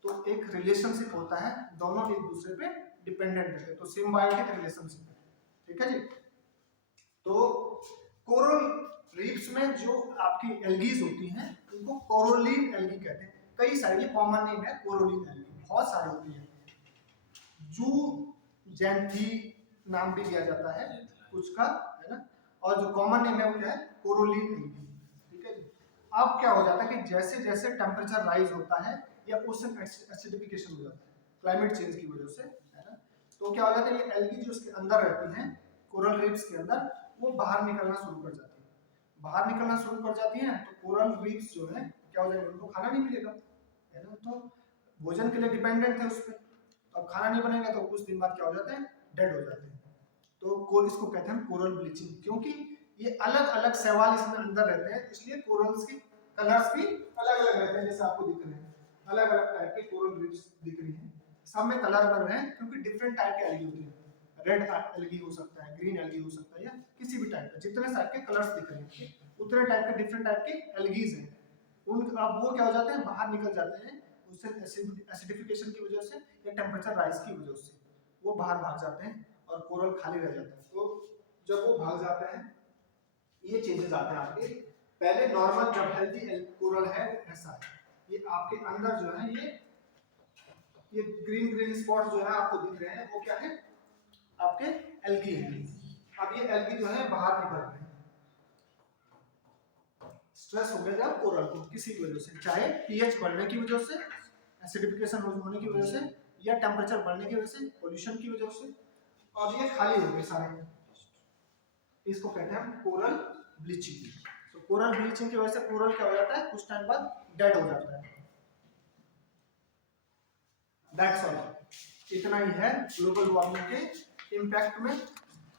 तो एक रिलेशनशिप होता है, दोनों एक दूसरे पे डिपेंडेंट है, तो सिम्बायोटिक रिलेशनशिप है। ठीक है जी, तो कोरल रीफ्स में जो आपकी एल्गीज होती हैं उनको कोरोलिन एल्गी कहते हैं। कई सारी, ये कॉमन नेम है कोरोलिन एल्गी, बहुत सारी होती है। जू जैंथी नाम भी दिया जाता है कुछ का, है ना, और जो कॉमन नेम है वो क्या है, कोरोलिन एल्गी। ठीक है जी, अब क्या हो जाता है कि जैसे जैसे टेम्परेचर राइज होता है या ओशन एसिडिफिकेशन हो जाता है क्लाइमेट चेंज की वजह से, है ना, तो क्या हो जाता है ये एल्गी जो उसके अंदर रहती हैं कोरल रीफ्स के अंदर, वो बाहर निकलना शुरू कर जाती है। बाहर निकलना शुरू कर जाती हैं तो कोरल रीफ्स जो है क्या हो जाएगा, उनको खाना नहीं मिलेगा, है ना। तो भोजन के लिए डिपेंडेंट है उस पर, अब खाना नहीं बनेगा तो कुछ दिन बाद क्या हो जाते हैं, डेड हो जाते हैं। तो इसको कहते हैं कोरल ब्लीचिंग, क्योंकि ये अलग अलग शैवाल इसमें अंदर रहते हैं, इसलिए कोरल्स की कलर्स भी अलग अलग रहते हैं। जैसे आपको दिख रहे हैं अलग अलग टाइप के कोरल रीफ्स दिख रही हैं, सब में कलर अलग रहे हैं क्योंकि डिफरेंट टाइप के एल्गी होते हैं। रेड एल्गी हो सकता है, ग्रीन एल्गी हो सकता है, या किसी भी टाइप का, जितने टाइप के कलर्स दिख रहे हैं उतने टाइप के डिफरेंट टाइप के एल्गीज हैं। उन अब वो क्या हो जाते हैं, बाहर निकल जाते हैं उससे एसिडिफिकेशन की वजह से या टेम्परेचर राइज की वजह से वो बाहर भाग जाते हैं और कोरल खाली रह जाता है। तो जब वो भाग जाते हैं ये चेंजेस आते हैं आपके। पहले नॉर्मल जब हेल्दी कोरल है ऐसा है, ये आपके अंदर जो है ये ग्रीन ग्रीन स्पॉट जो है आपको दिख रहे हैं वो क्या है, आपके एल्गी है। अब ये एल्गी जो है बाहर निकल रहे हैं, स्ट्रेस हो गया जब कोरल को किसी की वजह से, चाहे पीएच बढ़ने की वजह से, एसिडिफिकेशन होने की वजह से, या टेम्परेचर बढ़ने की वजह से, पोल्यूशन की वजह से, और ये खाली हो गए सारे, इसको कहते हैं कोरल ब्लीचिंग। तो कोरल ब्लीचिंग की वजह से कोरल क्या हो जाता है, कुछ टाइम बाद डेड हो जाता है। दैट्स ऑल, इतना ही है ग्लोबल वार्मिंग के इम्पैक्ट में।